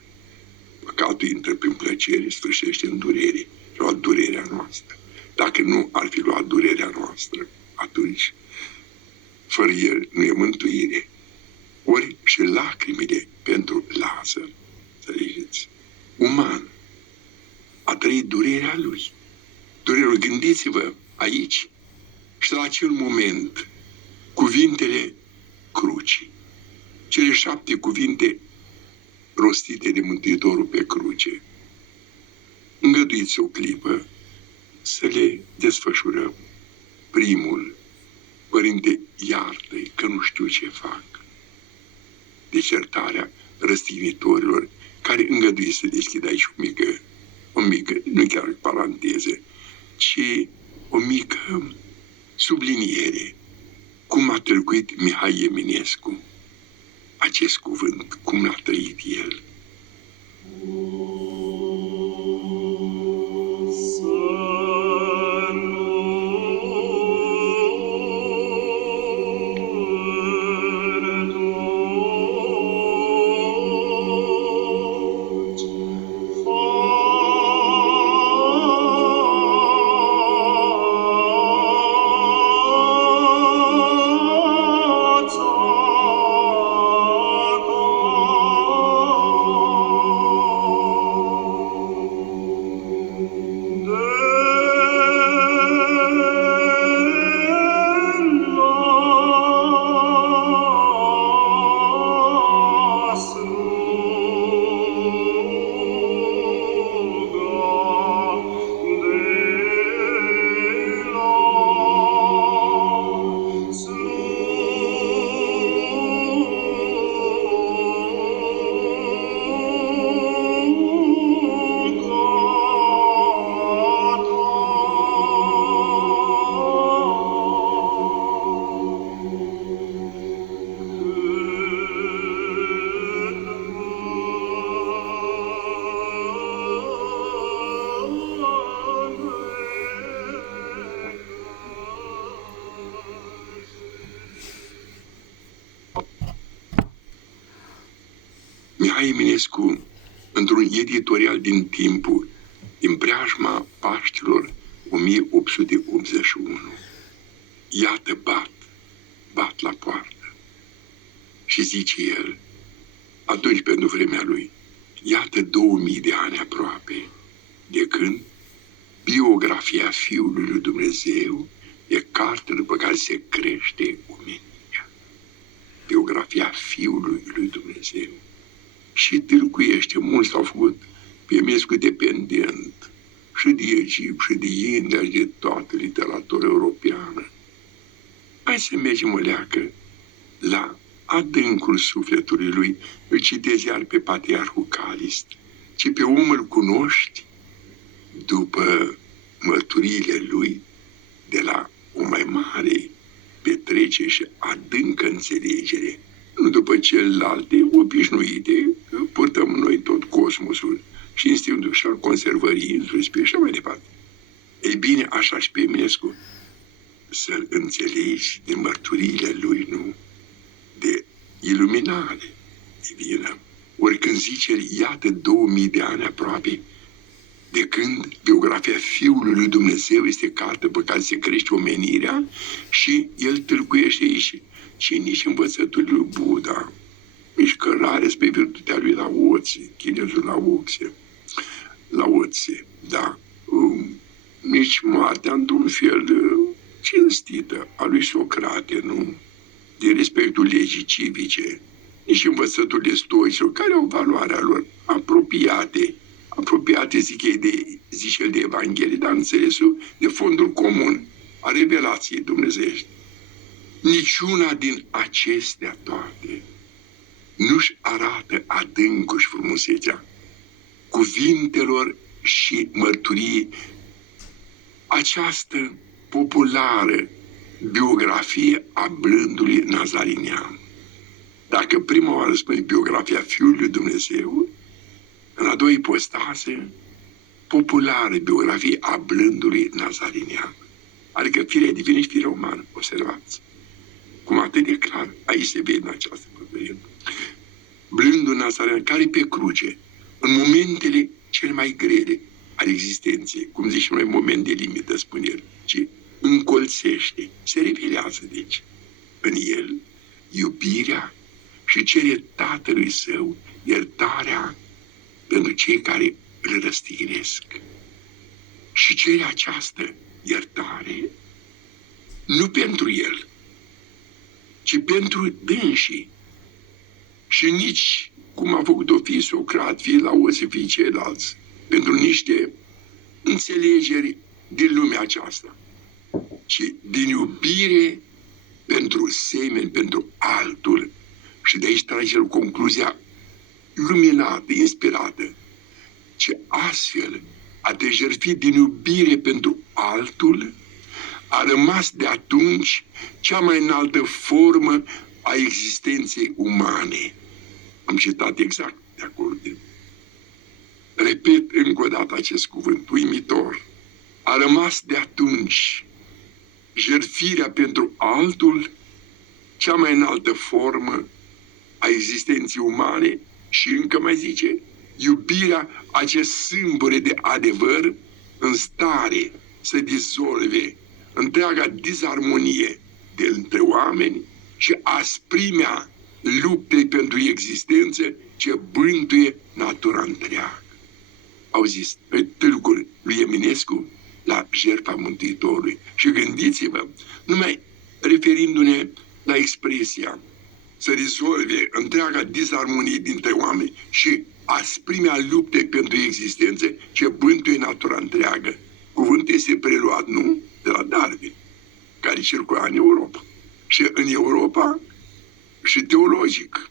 Păcatul intră prin plăcere, sfârșește în durere. A luat durerea noastră. Dacă nu ar fi luat durerea noastră, atunci, fără el, nu e mântuire. Ori și lacrimile pentru Lazar, înțelegeți, uman, a trăit durerea lui. Durerea lui, gândiți-vă aici și la acel moment, cuvintele crucii, cele 7 cuvinte rostite de Mântuitorul pe cruce. Îngăduiți o clipă să le desfășurăm. Primul, Părinte, iartă-i că nu știu ce fac. Decertarea răstignitorilor, care îngăduie să deschid aici o mică, nu chiar paranteză, ci o mică subliniere. Cum a tâlcuit Mihai Eminescu acest cuvânt, cum l-a trăit el. Mihai Eminescu, într-un editorial din Timpul, din preajma Paștilor 1881. Iată bat la poartă. Și zice el, atunci pentru vremea lui, iată 2000 de ani aproape, de când biografia Fiului lui Dumnezeu e carte după care se crește omenia. Biografia Fiului lui Dumnezeu. Și tâlcuiește, mulți s-au făcut pe Eminescu dependent și de Egipt, și de India, și de toată literatura europeană. Hai să mergem o leacă la adâncul sufletului lui. Îl citez iar pe Patriarhul Calist. Ci pe om îl cunoști după mărturiile lui de la o mai mare petrecere și adâncă înțelegere. Nu după celelalte obișnuite, purtăm noi tot cosmosul și institutul și al conservării insulei și așa mai departe. Ei bine, așa și pe Eminescu, să-l înțelegi din mărturiile lui, nu? De iluminare divină. Ori când zice el, iată 2000 de ani aproape, de când biografia Fiului lui Dumnezeu este carte pe care se crește omenirea și el tâlcuiește aici și nici învățăturile lui Buddha, nici cărare spre virtutea lui Laozi, chinezul Laozi, da, nici moartea într-un fel cinstită a lui Socrate, nu? De respectul legii civice, nici învățăturile stoicilor, care au valoarea lor apropiate, zice el de Evanghelie, dar înțelesul de fondul comun a revelației dumnezeiești. Niciuna din acestea toate nu-și arată adâncul și frumusețea cuvintelor și mărturii această populară biografie a blândului nazarinean. Dacă prima oară spune biografia Fiului lui Dumnezeu, în a doua ipostază, populară biografie a blândului nazarinean. Adică firea divină și firea umană, observați. Cum atât de clar, aici se vede în această pădure. Blândul nazarinean, care pe cruce, în momentele cele mai grele ale existenței, cum zicem noi, moment de limită, spune el, ci încolțește, se revelează, deci, în el, iubirea și cere Tatălui Său iertarea pentru cei care îl răstignesc. Și cere această iertare nu pentru el, ci pentru dânsii. Și nici cum a făcut-o fie Socrat, fie Laozi, fie ceilalți, pentru niște înțelegeri din lumea aceasta, ci din iubire pentru semeni, pentru altul. Și de aici trage el concluzia luminată, inspirată, ce astfel a te jertfi din iubire pentru altul a rămas de atunci cea mai înaltă formă a existenței umane. Am citat exact de acolo. repet încă o dată acest cuvânt uimitor, a rămas de atunci jertfirea pentru altul cea mai înaltă formă a existenței umane și încă mai zice, iubirea, acest sâmbure de adevăr în stare să dizolve întreaga disarmonie de între oameni și asprimea luptei pentru existență ce bântuie natura întreagă. Au zis pe tâlcul lui Eminescu la jertfa Mântuitorului. Și gândiți-vă, numai referindu-ne la expresia să rezolve întreaga disarmonie dintre oameni și asprimea luptei pentru existență ce bântuie natura întreagă. Cuvântul este preluat, nu? De la Darwin, care circula în Europa. Și în Europa, și teologic,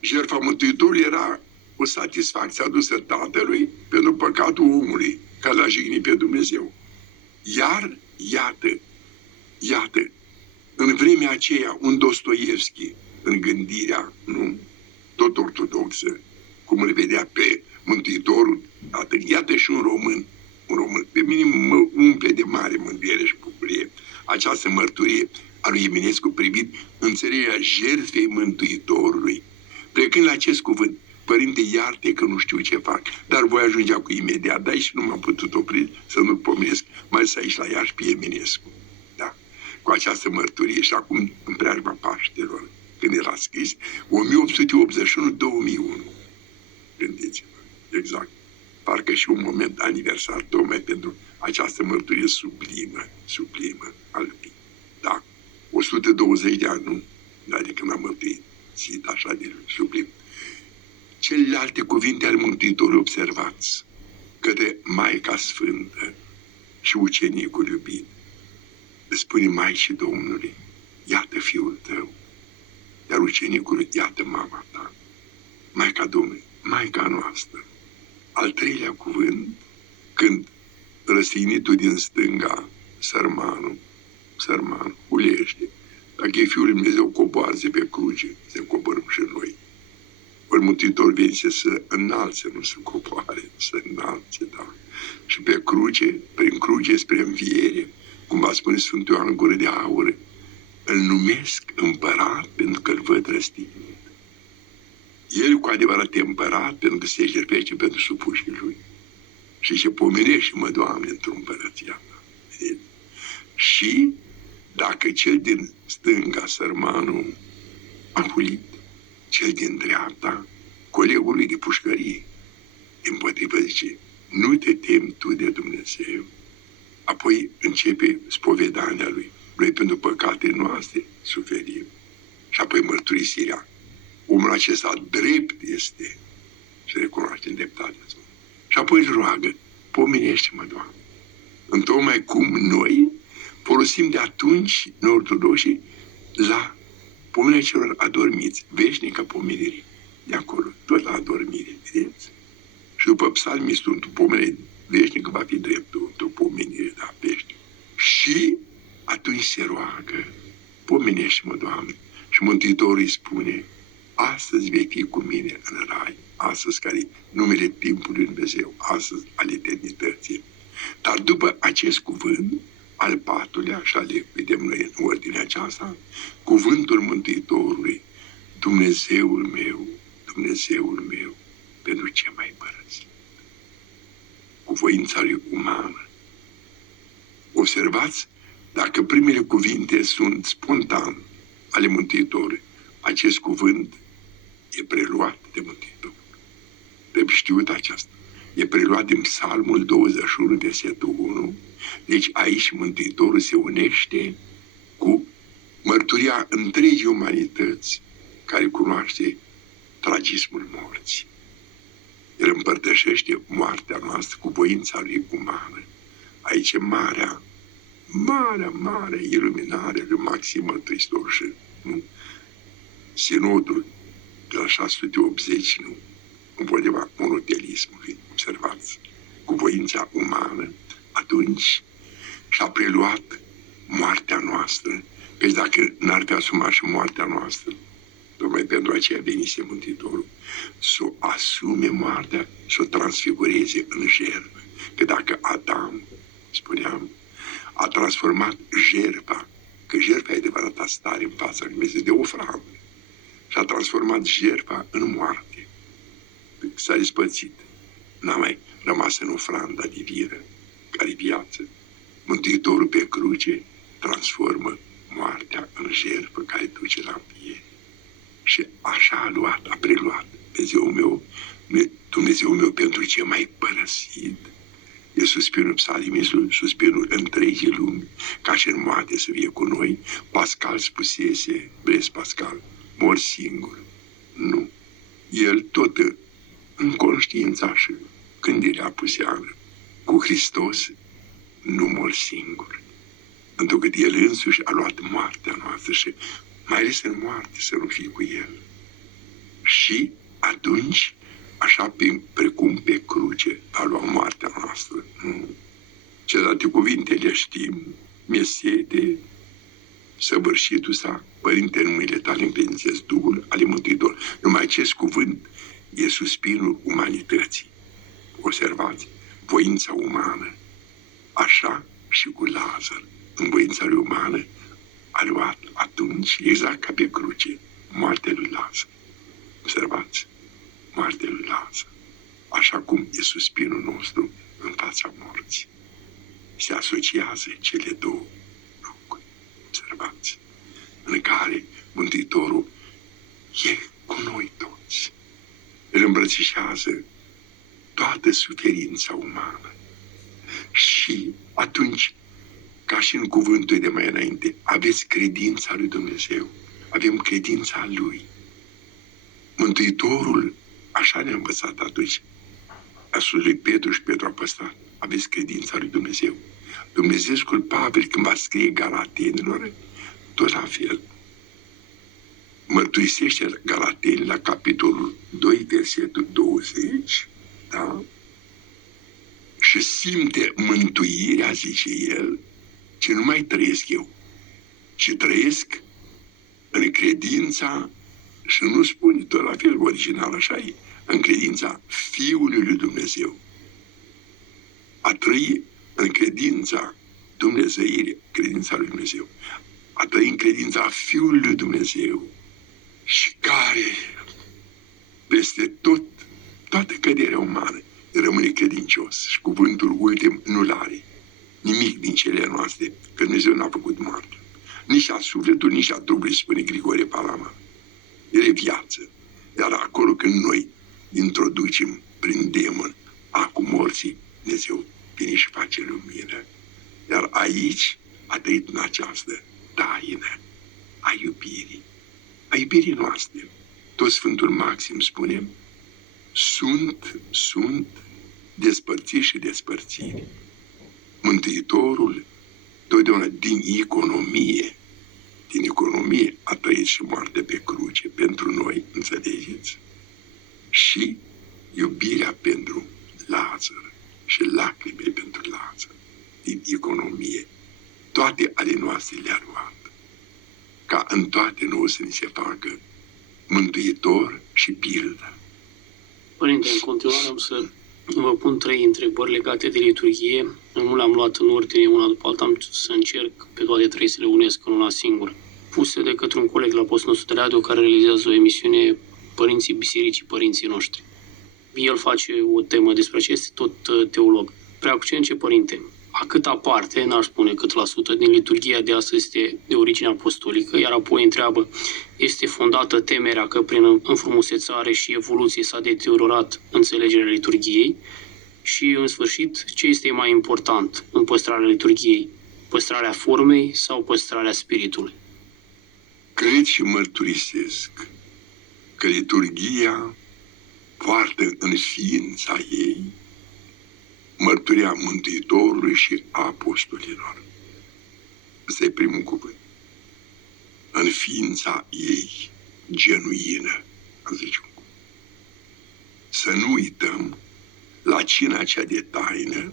jertfa Mântuitorului era o satisfacție adusă Tatălui pentru păcatul omului, care l-a jignit pe Dumnezeu. Iar, iată, în vremea aceea, un Dostoievski, în gândirea, nu, tot ortodoxă, cum îl vedea pe Mântuitorul, iată și un român, pe mine mă umple de mare mândrie și bucurie această mărturie a lui Eminescu privind înțelegerea jertfei Mântuitorului. Plecând la acest cuvânt, Părinte, iarte că nu știu ce fac, dar voi ajunge cu imediat, dar și nu m-am putut opri să nu pomenesc, mai să aici la Iași pe Eminescu. Da? Cu această mărturie și acum în preajma Paștelor, când era scris, 1881-2001. Gândiți-vă, exact. Parcă și un moment aniversar, tocmai pentru această mărturie sublimă al lui. Da, 120 de ani, nu? Dar de când am mărturisit așa de sublim. Celelalte cuvinte ale Mântuitorului observați către Maica Sfântă și ucenicul iubit. Îți spune Maicii Domnului, iată fiul tău, iar ucenicul, iată mama ta. Maica Domnului, Maica noastră. Al treilea cuvânt, când răstignitul din stânga, sărmanul, ulește. Dacă e Fiul lui Dumnezeu, coboarze pe cruce, să coborâm și noi. Ori Mântuitor vine să înalțe, nu să coboare, să înalțe, da. Și pe cruce, prin cruce spre înviere, cum va spune Sfântul Ioan în Gură de Aur, îl numesc împărat pentru că îl văd răstignit. El cu adevărat e împărat pentru că se jertfește pentru supușii lui. Și ce pomenește-mă, Doamne, într-o împărăția ta. Și dacă cel din stânga, sărmanul, a hulit, cel din dreapta, colegul lui de pușcărie, împotrivă zice, nu te temi tu de Dumnezeu. Apoi începe spovedania lui. Noi pentru păcatele noastre suferim. Și apoi mărturisirea. Omul acesta drept este și recunoaște dreptatea. Și apoi îl roagă, pomenește-mă, Doamne. Întocmai cum noi folosim de atunci, noi ortodoxi, la pomenirea celor adormiți, veșnică pomenire. De acolo, tot la adormire, vedeți? Și după psalmistul, într-o pomenire veșnică va fi dreptul, într-o pomenire, da, veșnică. Și atunci se roagă, pomenește-mă, Doamne. Și Mântuitorul îi spune, astăzi vei fi cu mine în rai, astăzi care e numele timpului Dumnezeu, astăzi al eternității. Dar după acest cuvânt, al patrulea, așa le vedem noi în ordinea aceasta, cuvântul Mântuitorului, Dumnezeul meu, pentru ce m-ai părăsit? Cu voința lui umană. Observați, dacă primele cuvinte sunt spontan ale Mântuitorului, acest cuvânt e preluat de Mântuitor. Trebuie știut aceasta. E preluat din Psalmul 21, versetul 1. Deci aici Mântuitorul se unește cu mărturia întregii umanități care cunoaște tragismul morții. El împărtășește moartea noastră cu voința lui umană. Aici e marea iluminare lui Maxim Mărturisitor, nu? Sinodul de la 680, nu? Împotriva monotelismului, observați, cu voința umană, atunci și-a preluat moartea noastră. Deci dacă n-ar fi asumat și moartea noastră, tocmai pentru aceea venise Mântuitorul, să o asume moartea, să o transfigureze în jertfă. Că dacă Adam, spuneam, a transformat jertfa, că jertfa e adevărata stare în fața lui Dumnezeu de ofrandă, și a transformat jertfa în moarte. S-a despărțit. N-a mai rămas în ofranda divină, care e viață. Mântuitorul pe cruce transformă moartea în jertfă care duce la înviere. Și așa a luat, a preluat. Dumnezeul meu, pentru ce m-ai părăsit? E suspinul psalimistului, suspinul întregii lumi, ca și în moarte să fie cu noi. Pascal spusese, Blaise Pascal, mor singur. Nu. El tot în conștiința și gândirea apuseană, cu Hristos nu mor singur. Pentru că El însuși a luat moartea noastră și mai ales în moarte să nu fie cu El. Și atunci, așa precum pe cruce a luat moartea noastră. Celelalte cuvinte le știm, mi-e sete, săvârșitul sa, Părinte, în mâinile tale încredințez Duhul ale Mântuitorului. Numai acest cuvânt e suspinul umanității. Observați, voința umană, așa și cu Lazar, în voința lui umană, a luat atunci, exact ca pe cruce, moartea lui Lazar. Observați, moartea lui Lazar, așa cum e suspinul nostru în fața morții. Se asociază cele două lucruri, observați, în care Mântuitorul e cu noi toți. Îl îmbrățișează toată suferința umană. Și atunci, ca și în cuvântul de mai înainte, aveți credința lui Dumnezeu, avem credința lui. Mântuitorul așa ne-a învățat atunci. A spus lui Petru și Petru a păstrat. Aveți credința lui Dumnezeu. Dumnezeescul Pavel, când va scrie Galatenilor, tot la fel. Mărturisește Galateni la capitolul 2, versetul 20, da? Și simte mântuirea, zice el, ce nu mai trăiesc eu, ci trăiesc în credința, și nu spune tot la fel, original așa e, în credința Fiului lui Dumnezeu. A trăi în credința Dumnezeirii, credința lui Dumnezeu. A trăi în credința Fiului lui Dumnezeu și care peste toată căderea umană rămâne credincios și cuvântul ultim nu-l are. Nimic din cele noastre, că Dumnezeu n-a făcut moarte. Nici a sufletul, nici a trupului, spune Grigore Palama. El e viață. Iar acolo când noi introducem prin demon acum morții, Dumnezeu vine și face lumină. Iar aici a trăit în această taină a iubirii noastre. Tot Sfântul Maxim spune, sunt despărțiri și despărțiri. Mântuitorul, totdeauna din economie a trăit și moarte pe cruce pentru noi, înțelegeți? Și iubirea pentru Lazar și lacrimile pentru Lazar, din economie, toate ale noastre le-a luat. Ca în toate nouă să ni se facă mântuitor și pildă. Părinte, în continuare am să vă pun 3 întrebări legate de liturghie. Nu le-am luat în ordine una după alta, am să încerc pe toate 3 să le unesc în una singură. Puse de către un coleg la postul nostru de radio care realizează o emisiune Părinții Bisericii, Părinții Noștri. El face o temă despre ce este tot teolog. Preacucenție, părinte, a câta parte, n-aș spune cât la sută, din liturghia de astăzi este de origine apostolică, iar apoi întreabă, este fondată temerea că prin înfrumusețare și evoluție s-a deteriorat înțelegerea liturghiei și, în sfârșit, ce este mai important în păstrarea liturghiei? Păstrarea formei sau păstrarea spiritului? Cred și mărturisesc că liturghia poartă în ființa ei mărturia Mântuitorului și a apostolilor. Ăsta e primul cuvânt. În ființa ei, genuină, am zice un cuvânt. Să nu uităm, la cina cea de taină,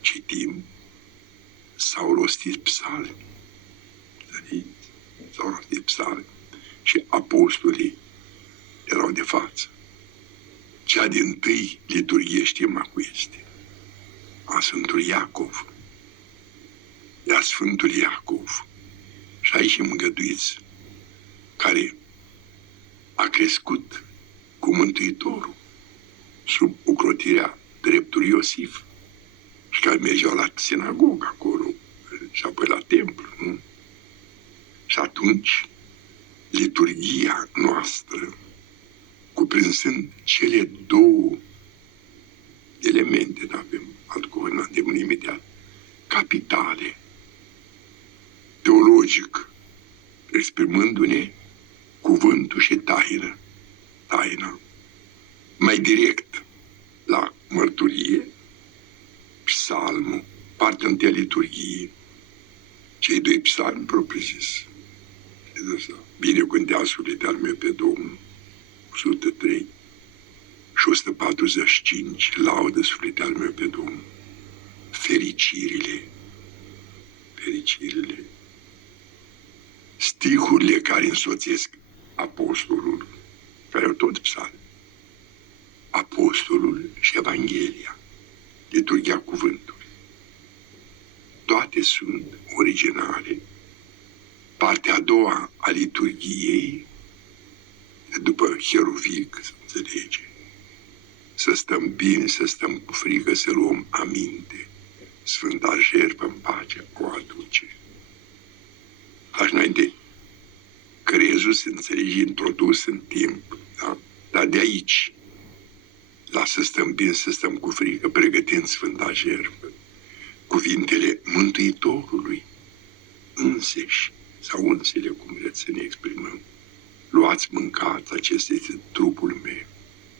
citim, s-au rostit psalmi. S-au rostit psalmi. și apostolii erau de față. Cea dintâi liturghie știm acum este a Sfântul Iacov. Ea Sfântul Iacov și aici îngăduiți, care a crescut cu Mântuitorul sub ocrotirea dreptului Iosif și care mergeau la sinagogă acolo și apoi la templu, nu? Și atunci liturghia noastră, cuprinzând cele două elemente, nu avem alt cuvânt, de imediat, capitale, teologic, exprimându-ne cuvântul și taina, mai direct la mărturie, psalmul, partea întâi a liturghiei, cei doi psalmi propriu-zis. Binecuvântează sufletul al meu pe Domnul, 103 și 145, laudă sufletul al meu pe Domnul. Fericirile, stihurile care însoțesc apostolul, care au tot psalmi, apostolul și Evanghelia, liturghia cuvântului. Toate sunt originale. Partea a doua a liturghiei, după Heruvic, să înțelege, să stăm bine, să stăm cu frică, să luăm aminte. Sfânta jertfă în pace o aduce. Așa înainte, crezul se înțelege introdus în timp, da? Dar de aici, la să stăm bine, să stăm cu frică, pregătind Sfânta jertfă, cuvintele Mântuitorului înseși, sau însele, cum vreți să ne exprimăm. Luați, mâncați, acesta este trupul meu,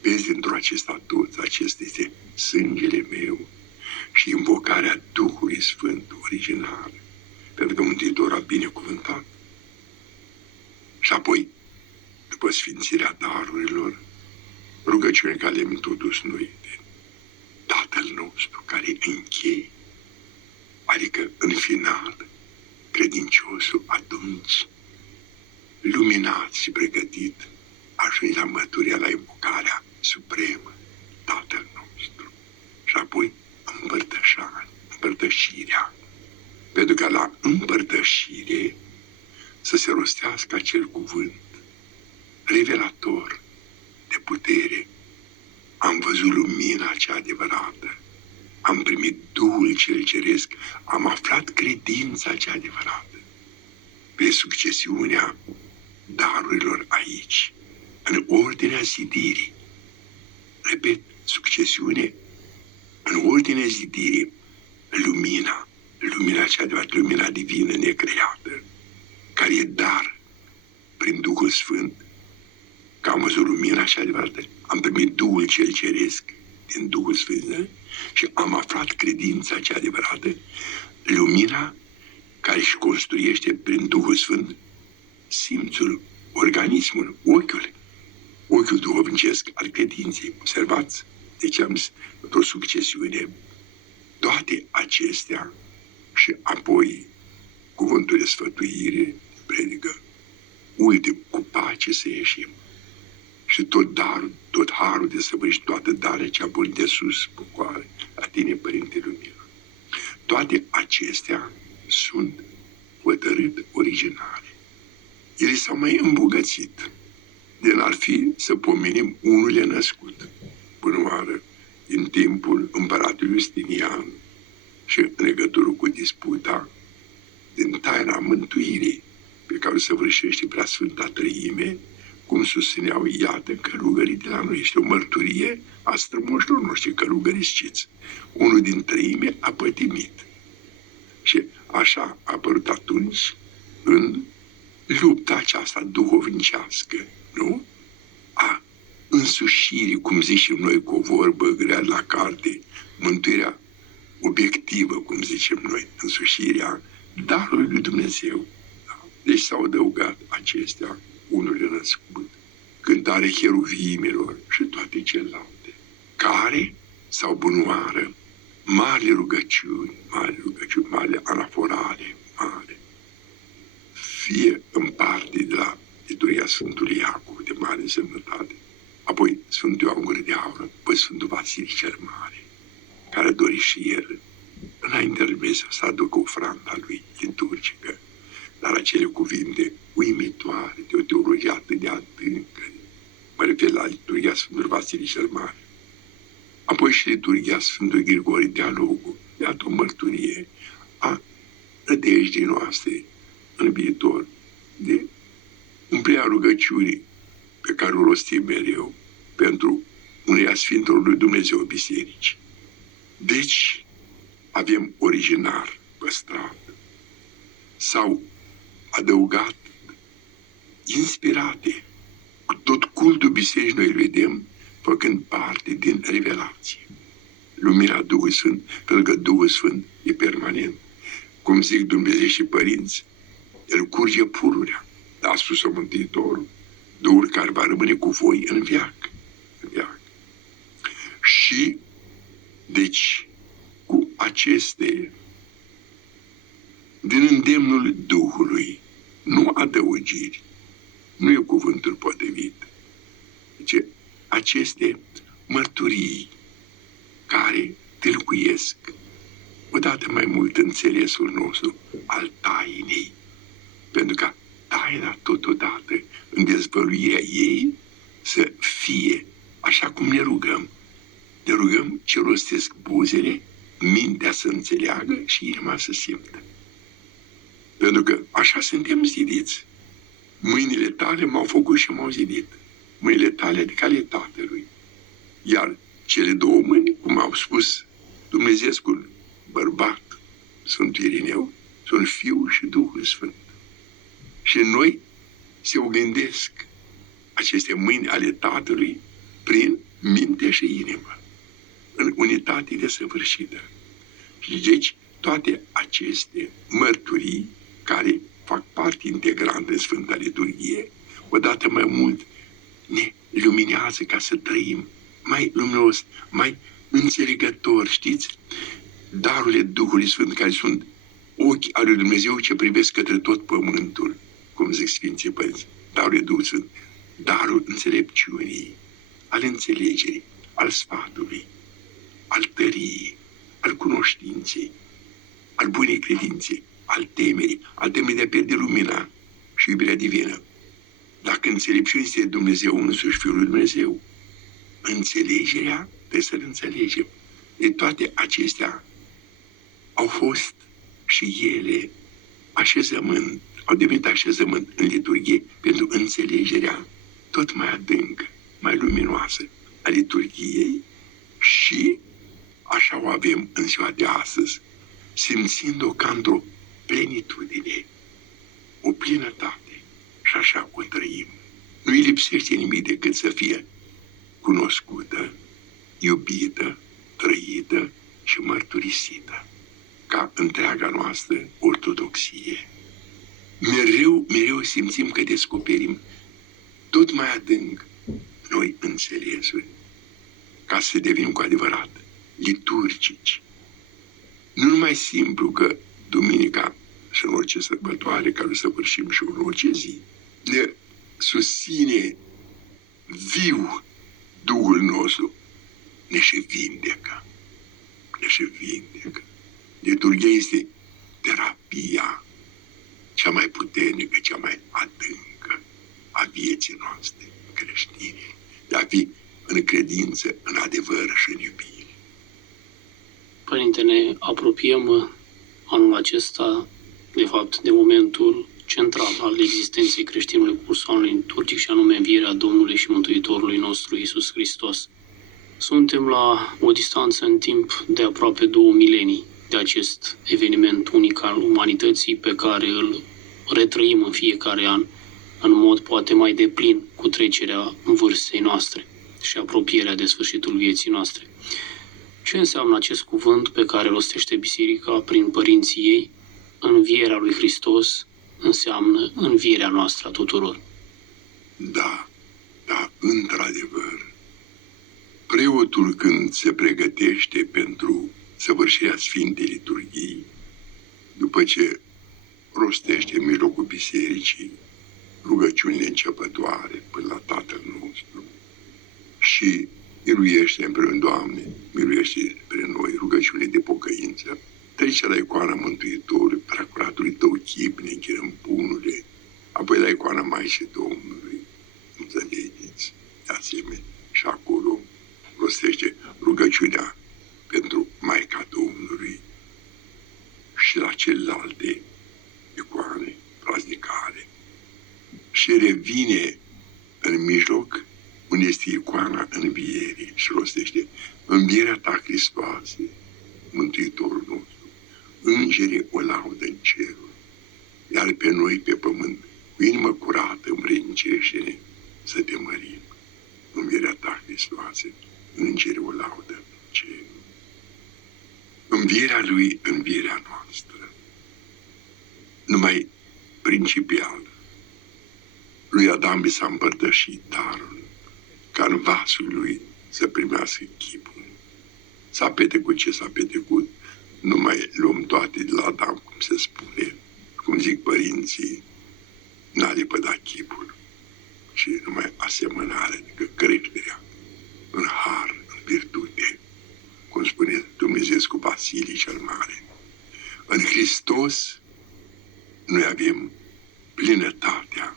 vezi dintr-o acesta toți, acesta este sângele meu, și invocarea Duhului Sfânt original, pentru că Mântuitorul a binecuvântat. Și apoi, după sfințirea darurilor, rugăciune care le-am introdus noi de Tatăl nostru, care încheie, adică în final, credinciosul atunci, luminat și pregătit, ajunge la măturia, la invocarea supremă, Tatăl nostru. Și apoi împărtășirea. Pentru că la împărtășire să se rostească acel cuvânt revelator de putere. Am văzut lumina cea adevărată, am primit Duhul cel Ceresc, am aflat credința cea adevărată. Pe succesiunea darurilor aici, în ordinea zidirii. Repet, succesiune în ordinea zidirii, lumina cea adevărată, lumina divină necreată, care e dar prin Duhul Sfânt, că am văzut lumina cea adevărată, am primit Duhul cel Ceresc din Duhul Sfânt și am aflat credința cea adevărată, lumina care își construiește prin Duhul Sfânt simțul, organismul, ochiul duhovnicesc al credinței. Observați? Deci am zis, într-o succesiune, toate acestea și apoi cuvântul de sfătuire, predică, ultim, cu pace să ieșim. Și tot darul, tot harul de săvârși, toată darea cea bună de sus, pocoare, la tine, Părinte Lumină. Toate acestea sunt hotărât originale. Ele s-au mai îmbogățit. De n-ar fi să pomenim unul născut, până oară, din timpul împăratului Justinian și în legătură cu disputa din taina mântuirii pe care o săvârșește Preasfânta Treime, cum susțineau, iată, călugării de la noi. Este o mărturie a strămoșilor noștri, călugării sciți. Unul din treime a pătimit. Și așa a apărut atunci în lupta aceasta duhovnicească, nu? A însușirii, cum zicem noi cu o vorbă grea la carte, mântuirea obiectivă, cum zicem noi, însușirea darului lui Dumnezeu. Da? Deci s-au adăugat acestea, unul născut, cântare cheruvimilor și toate celelalte, care sau bunoară mari rugăciuni, mari anaforale, mari, fie în parte de la liturghia Sfântului Iacov de mare însemnătate, apoi Sfântul Ioan Gură de Aur, apoi Sfântul Vasile cel Mare, care a dorit și el înainte lui Dumnezeu să aducă ofranda lui liturgică, dar acele cuvinte uimitoare de o teologie atât de adâncă, mă refer la liturghia Sfântului Vasile cel Mare, apoi și liturghia Sfântului Grigore Dialogul, iată o mărturie a nădejdii noastre în viitor, de împlinirea rugăciunii pe care o rostim mereu pentru unirea Sfintelor lui Dumnezeu Biserici. Deci, avem originar păstrat sau adăugat, inspirate, cu tot cultul bisericii noi îl vedem făcând parte din revelație. Lumina Duhului Sfânt, pentru că Duhul Sfânt e permanent. Cum zic Dumnezeu și părinți, El curge pururea, a spus-o Mântuitorul, Duhul care va rămâne cu voi în veac. În veac. Și, deci, cu aceste, din îndemnul Duhului, nu adăugiri, nu e cuvântul potrivit. Deci, aceste mărturii care tâlcuiesc odată mai mult înțelesul nostru al tainei, pentru că taina totodată în dezvăluirea ei să fie așa cum ne rugăm. Ne rugăm ce rostesc buzele, mintea să înțeleagă și inima să simtă. Pentru că așa suntem zidiți. Mâinile tale m-au făcut și m-au zidit. Mâinile tale adică ale Tatălui. Iar cele două mâini, cum au spus Dumnezeescul bărbat, Sfântul Irineu, sunt Fiul și Duhul Sfânt. Și în noi se oglindesc aceste mâini ale Tatălui prin minte și inimă, în unitate desăvârșită. Și deci toate aceste mărturii care fac parte integrantă în Sfânta Liturghie, odată mai mult ne luminează ca să trăim mai luminos, mai înțelegător, știți? Darurile Duhului Sfânt care sunt ochi al lui Dumnezeu ce privesc către tot pământul, cum zic Sfinții Părinți. Darurile Duhului Sfânt, darul înțelepciunii, al înțelegerii, al sfatului, al tăriei, al cunoștinței, al bunei credinței, al temerii de a pierde lumina și iubirea divină. Dacă înțelepciunea este Dumnezeu însuși, Fiul lui Dumnezeu, înțelegerea trebuie să-L înțelegem. De toate acestea au fost și ele așezământ, au devenit așezământ în liturghie pentru înțelegerea tot mai adâncă, mai luminoasă a liturghiei și așa o avem în ziua de astăzi, simțind-o ca într-o plenitudine, o plinătate și așa o trăim. Nu îi lipsește nimic decât să fie cunoscută, iubită, trăită și mărturisită, ca întreaga noastră ortodoxie. Mereu simțim că descoperim tot mai adânc noi înțelesuri, ca să devenim cu adevărat liturgici. Nu numai simplu că duminica și în orice sărbătoare care o săvârșim și în orice zi, ne susține viu Duhul nostru, ne și vindecă. Ne și vindecă. Liturghia este terapia cea mai puternică, cea mai adâncă a vieții noastre creștine, de a fi în credință, în adevăr și în iubire. Părinte, ne apropiem anul acesta, de fapt, de momentul central al existenței creștinului cursul anului liturgic, și anume învierea Domnului și Mântuitorului nostru Iisus Hristos. Suntem la o distanță în timp de aproape 2 milenii de acest eveniment unic al umanității pe care îl retrăim în fiecare an, în mod poate mai deplin cu trecerea vârstei noastre și apropierea de sfârșitul vieții noastre. Ce înseamnă acest cuvânt pe care rostește Biserica prin părinții ei? Învierea lui Hristos înseamnă învierea noastră a tuturor. Da, într-adevăr. Preotul, când se pregătește pentru săvârșirea Sfintei Liturghii, după ce rostește în mijlocul bisericii rugăciunile începătoare până la Tatăl nostru și miluiește împreună, Doamne, miluiește pre noi, rugăciune de pocăință, trece la icoana Mântuitorului, preacuratului Tău chip, ne închirăm bunule, apoi la icoana Maicii Domnului, înțelegeți, de asemenea, și acolo rostește rugăciunea pentru Maica Domnului și la celelalte icoane praznicare. Și revine în mijloc unde este icoana învierii și rostește învierea Ta, Hristoase, Mântuitorul nostru, îngerii o laudă în cerul, iar pe noi pe pământ, cu inimă curată, învrednicește-ne să Te mărim. Învierea Ta, Hristoase, îngerii o laudă în cerul. Învierea Lui, învierea noastră. Numai principial, lui Adam s-a împărtășit darul, ca în vasul lui să primească chipul. S-a petrecut ce s-a petrecut, nu mai luăm toate de la Adam, cum se spune, cum zic părinții, n-a lepădat chipul, ci numai asemănarea, adică creșterea în har, în virtute, cum spune Dumnezeu cu Vasilii cel Mare. În Hristos noi avem plinătatea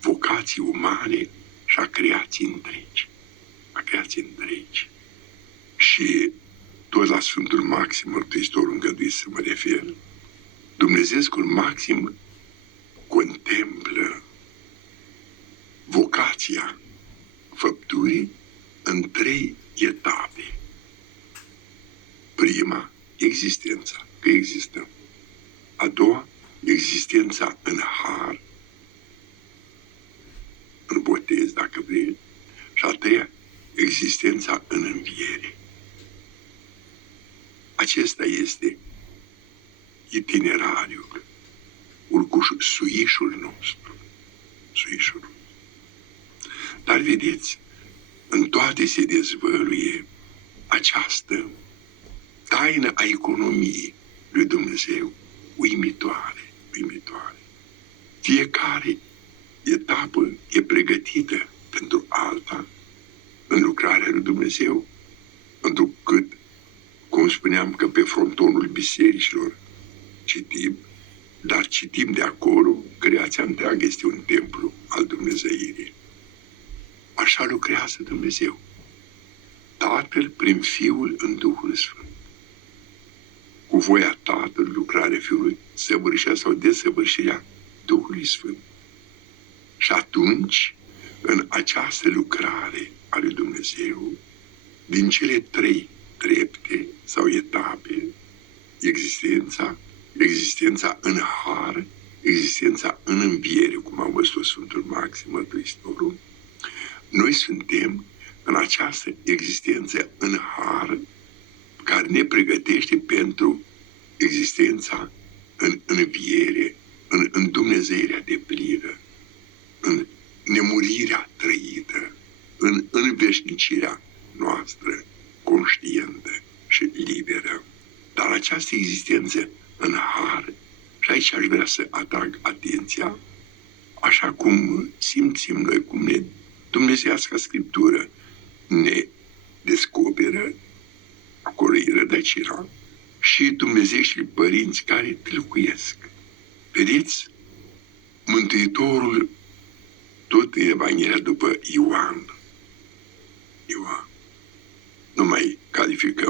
vocației umane și a creației întregi. Și tot la Sfântul Maxim Mărturisitorul îngăduit să mă refer, Dumnezeescul Maxim contemplă vocația făpturii în 3 etape. Prima, existența, că existăm. A doua, existența în har, în botez, dacă vrei. Și a treia, existența în înviere. Acesta este itinerariul, urcușul, suișul nostru. Dar vedeți, în toate se dezvăluie această taină a economiei lui Dumnezeu, uimitoare. Fiecare etapă e pregătită pentru alta în lucrarea lui Dumnezeu, întrucât, cum spuneam, că pe frontonul bisericilor citim de acolo, creația întreagă este un templu al Dumnezeirii. Așa lucrează Dumnezeu. Tatăl prin Fiul în Duhul Sfânt. Cu voia Tatălui, lucrarea Fiului, săvârșirea sau desăvârșirea Duhului Sfânt. Și atunci, în această lucrare a lui Dumnezeu, din cele 3 trepte sau etape, existența în har, existența în înviere, cum a văzut Sfântul Maxim Mărturisitorul, noi suntem în această existență în har care ne pregătește pentru existența în înviere, în îndumnezeirea deplină, în nemurirea trăită, în înveșnicirea noastră conștientă și liberă. Dar această existență în har, și aici aș vrea să atrag atenția, așa cum simțim noi, cum ne dumnezeiasca Scriptură ne descoperă, acolo e rădăcina, și dumnezeiești părinți care tâlcuiesc. Vedeți? Mântuitorul, tot în Evanghelia după Ioan, nu mai calificăm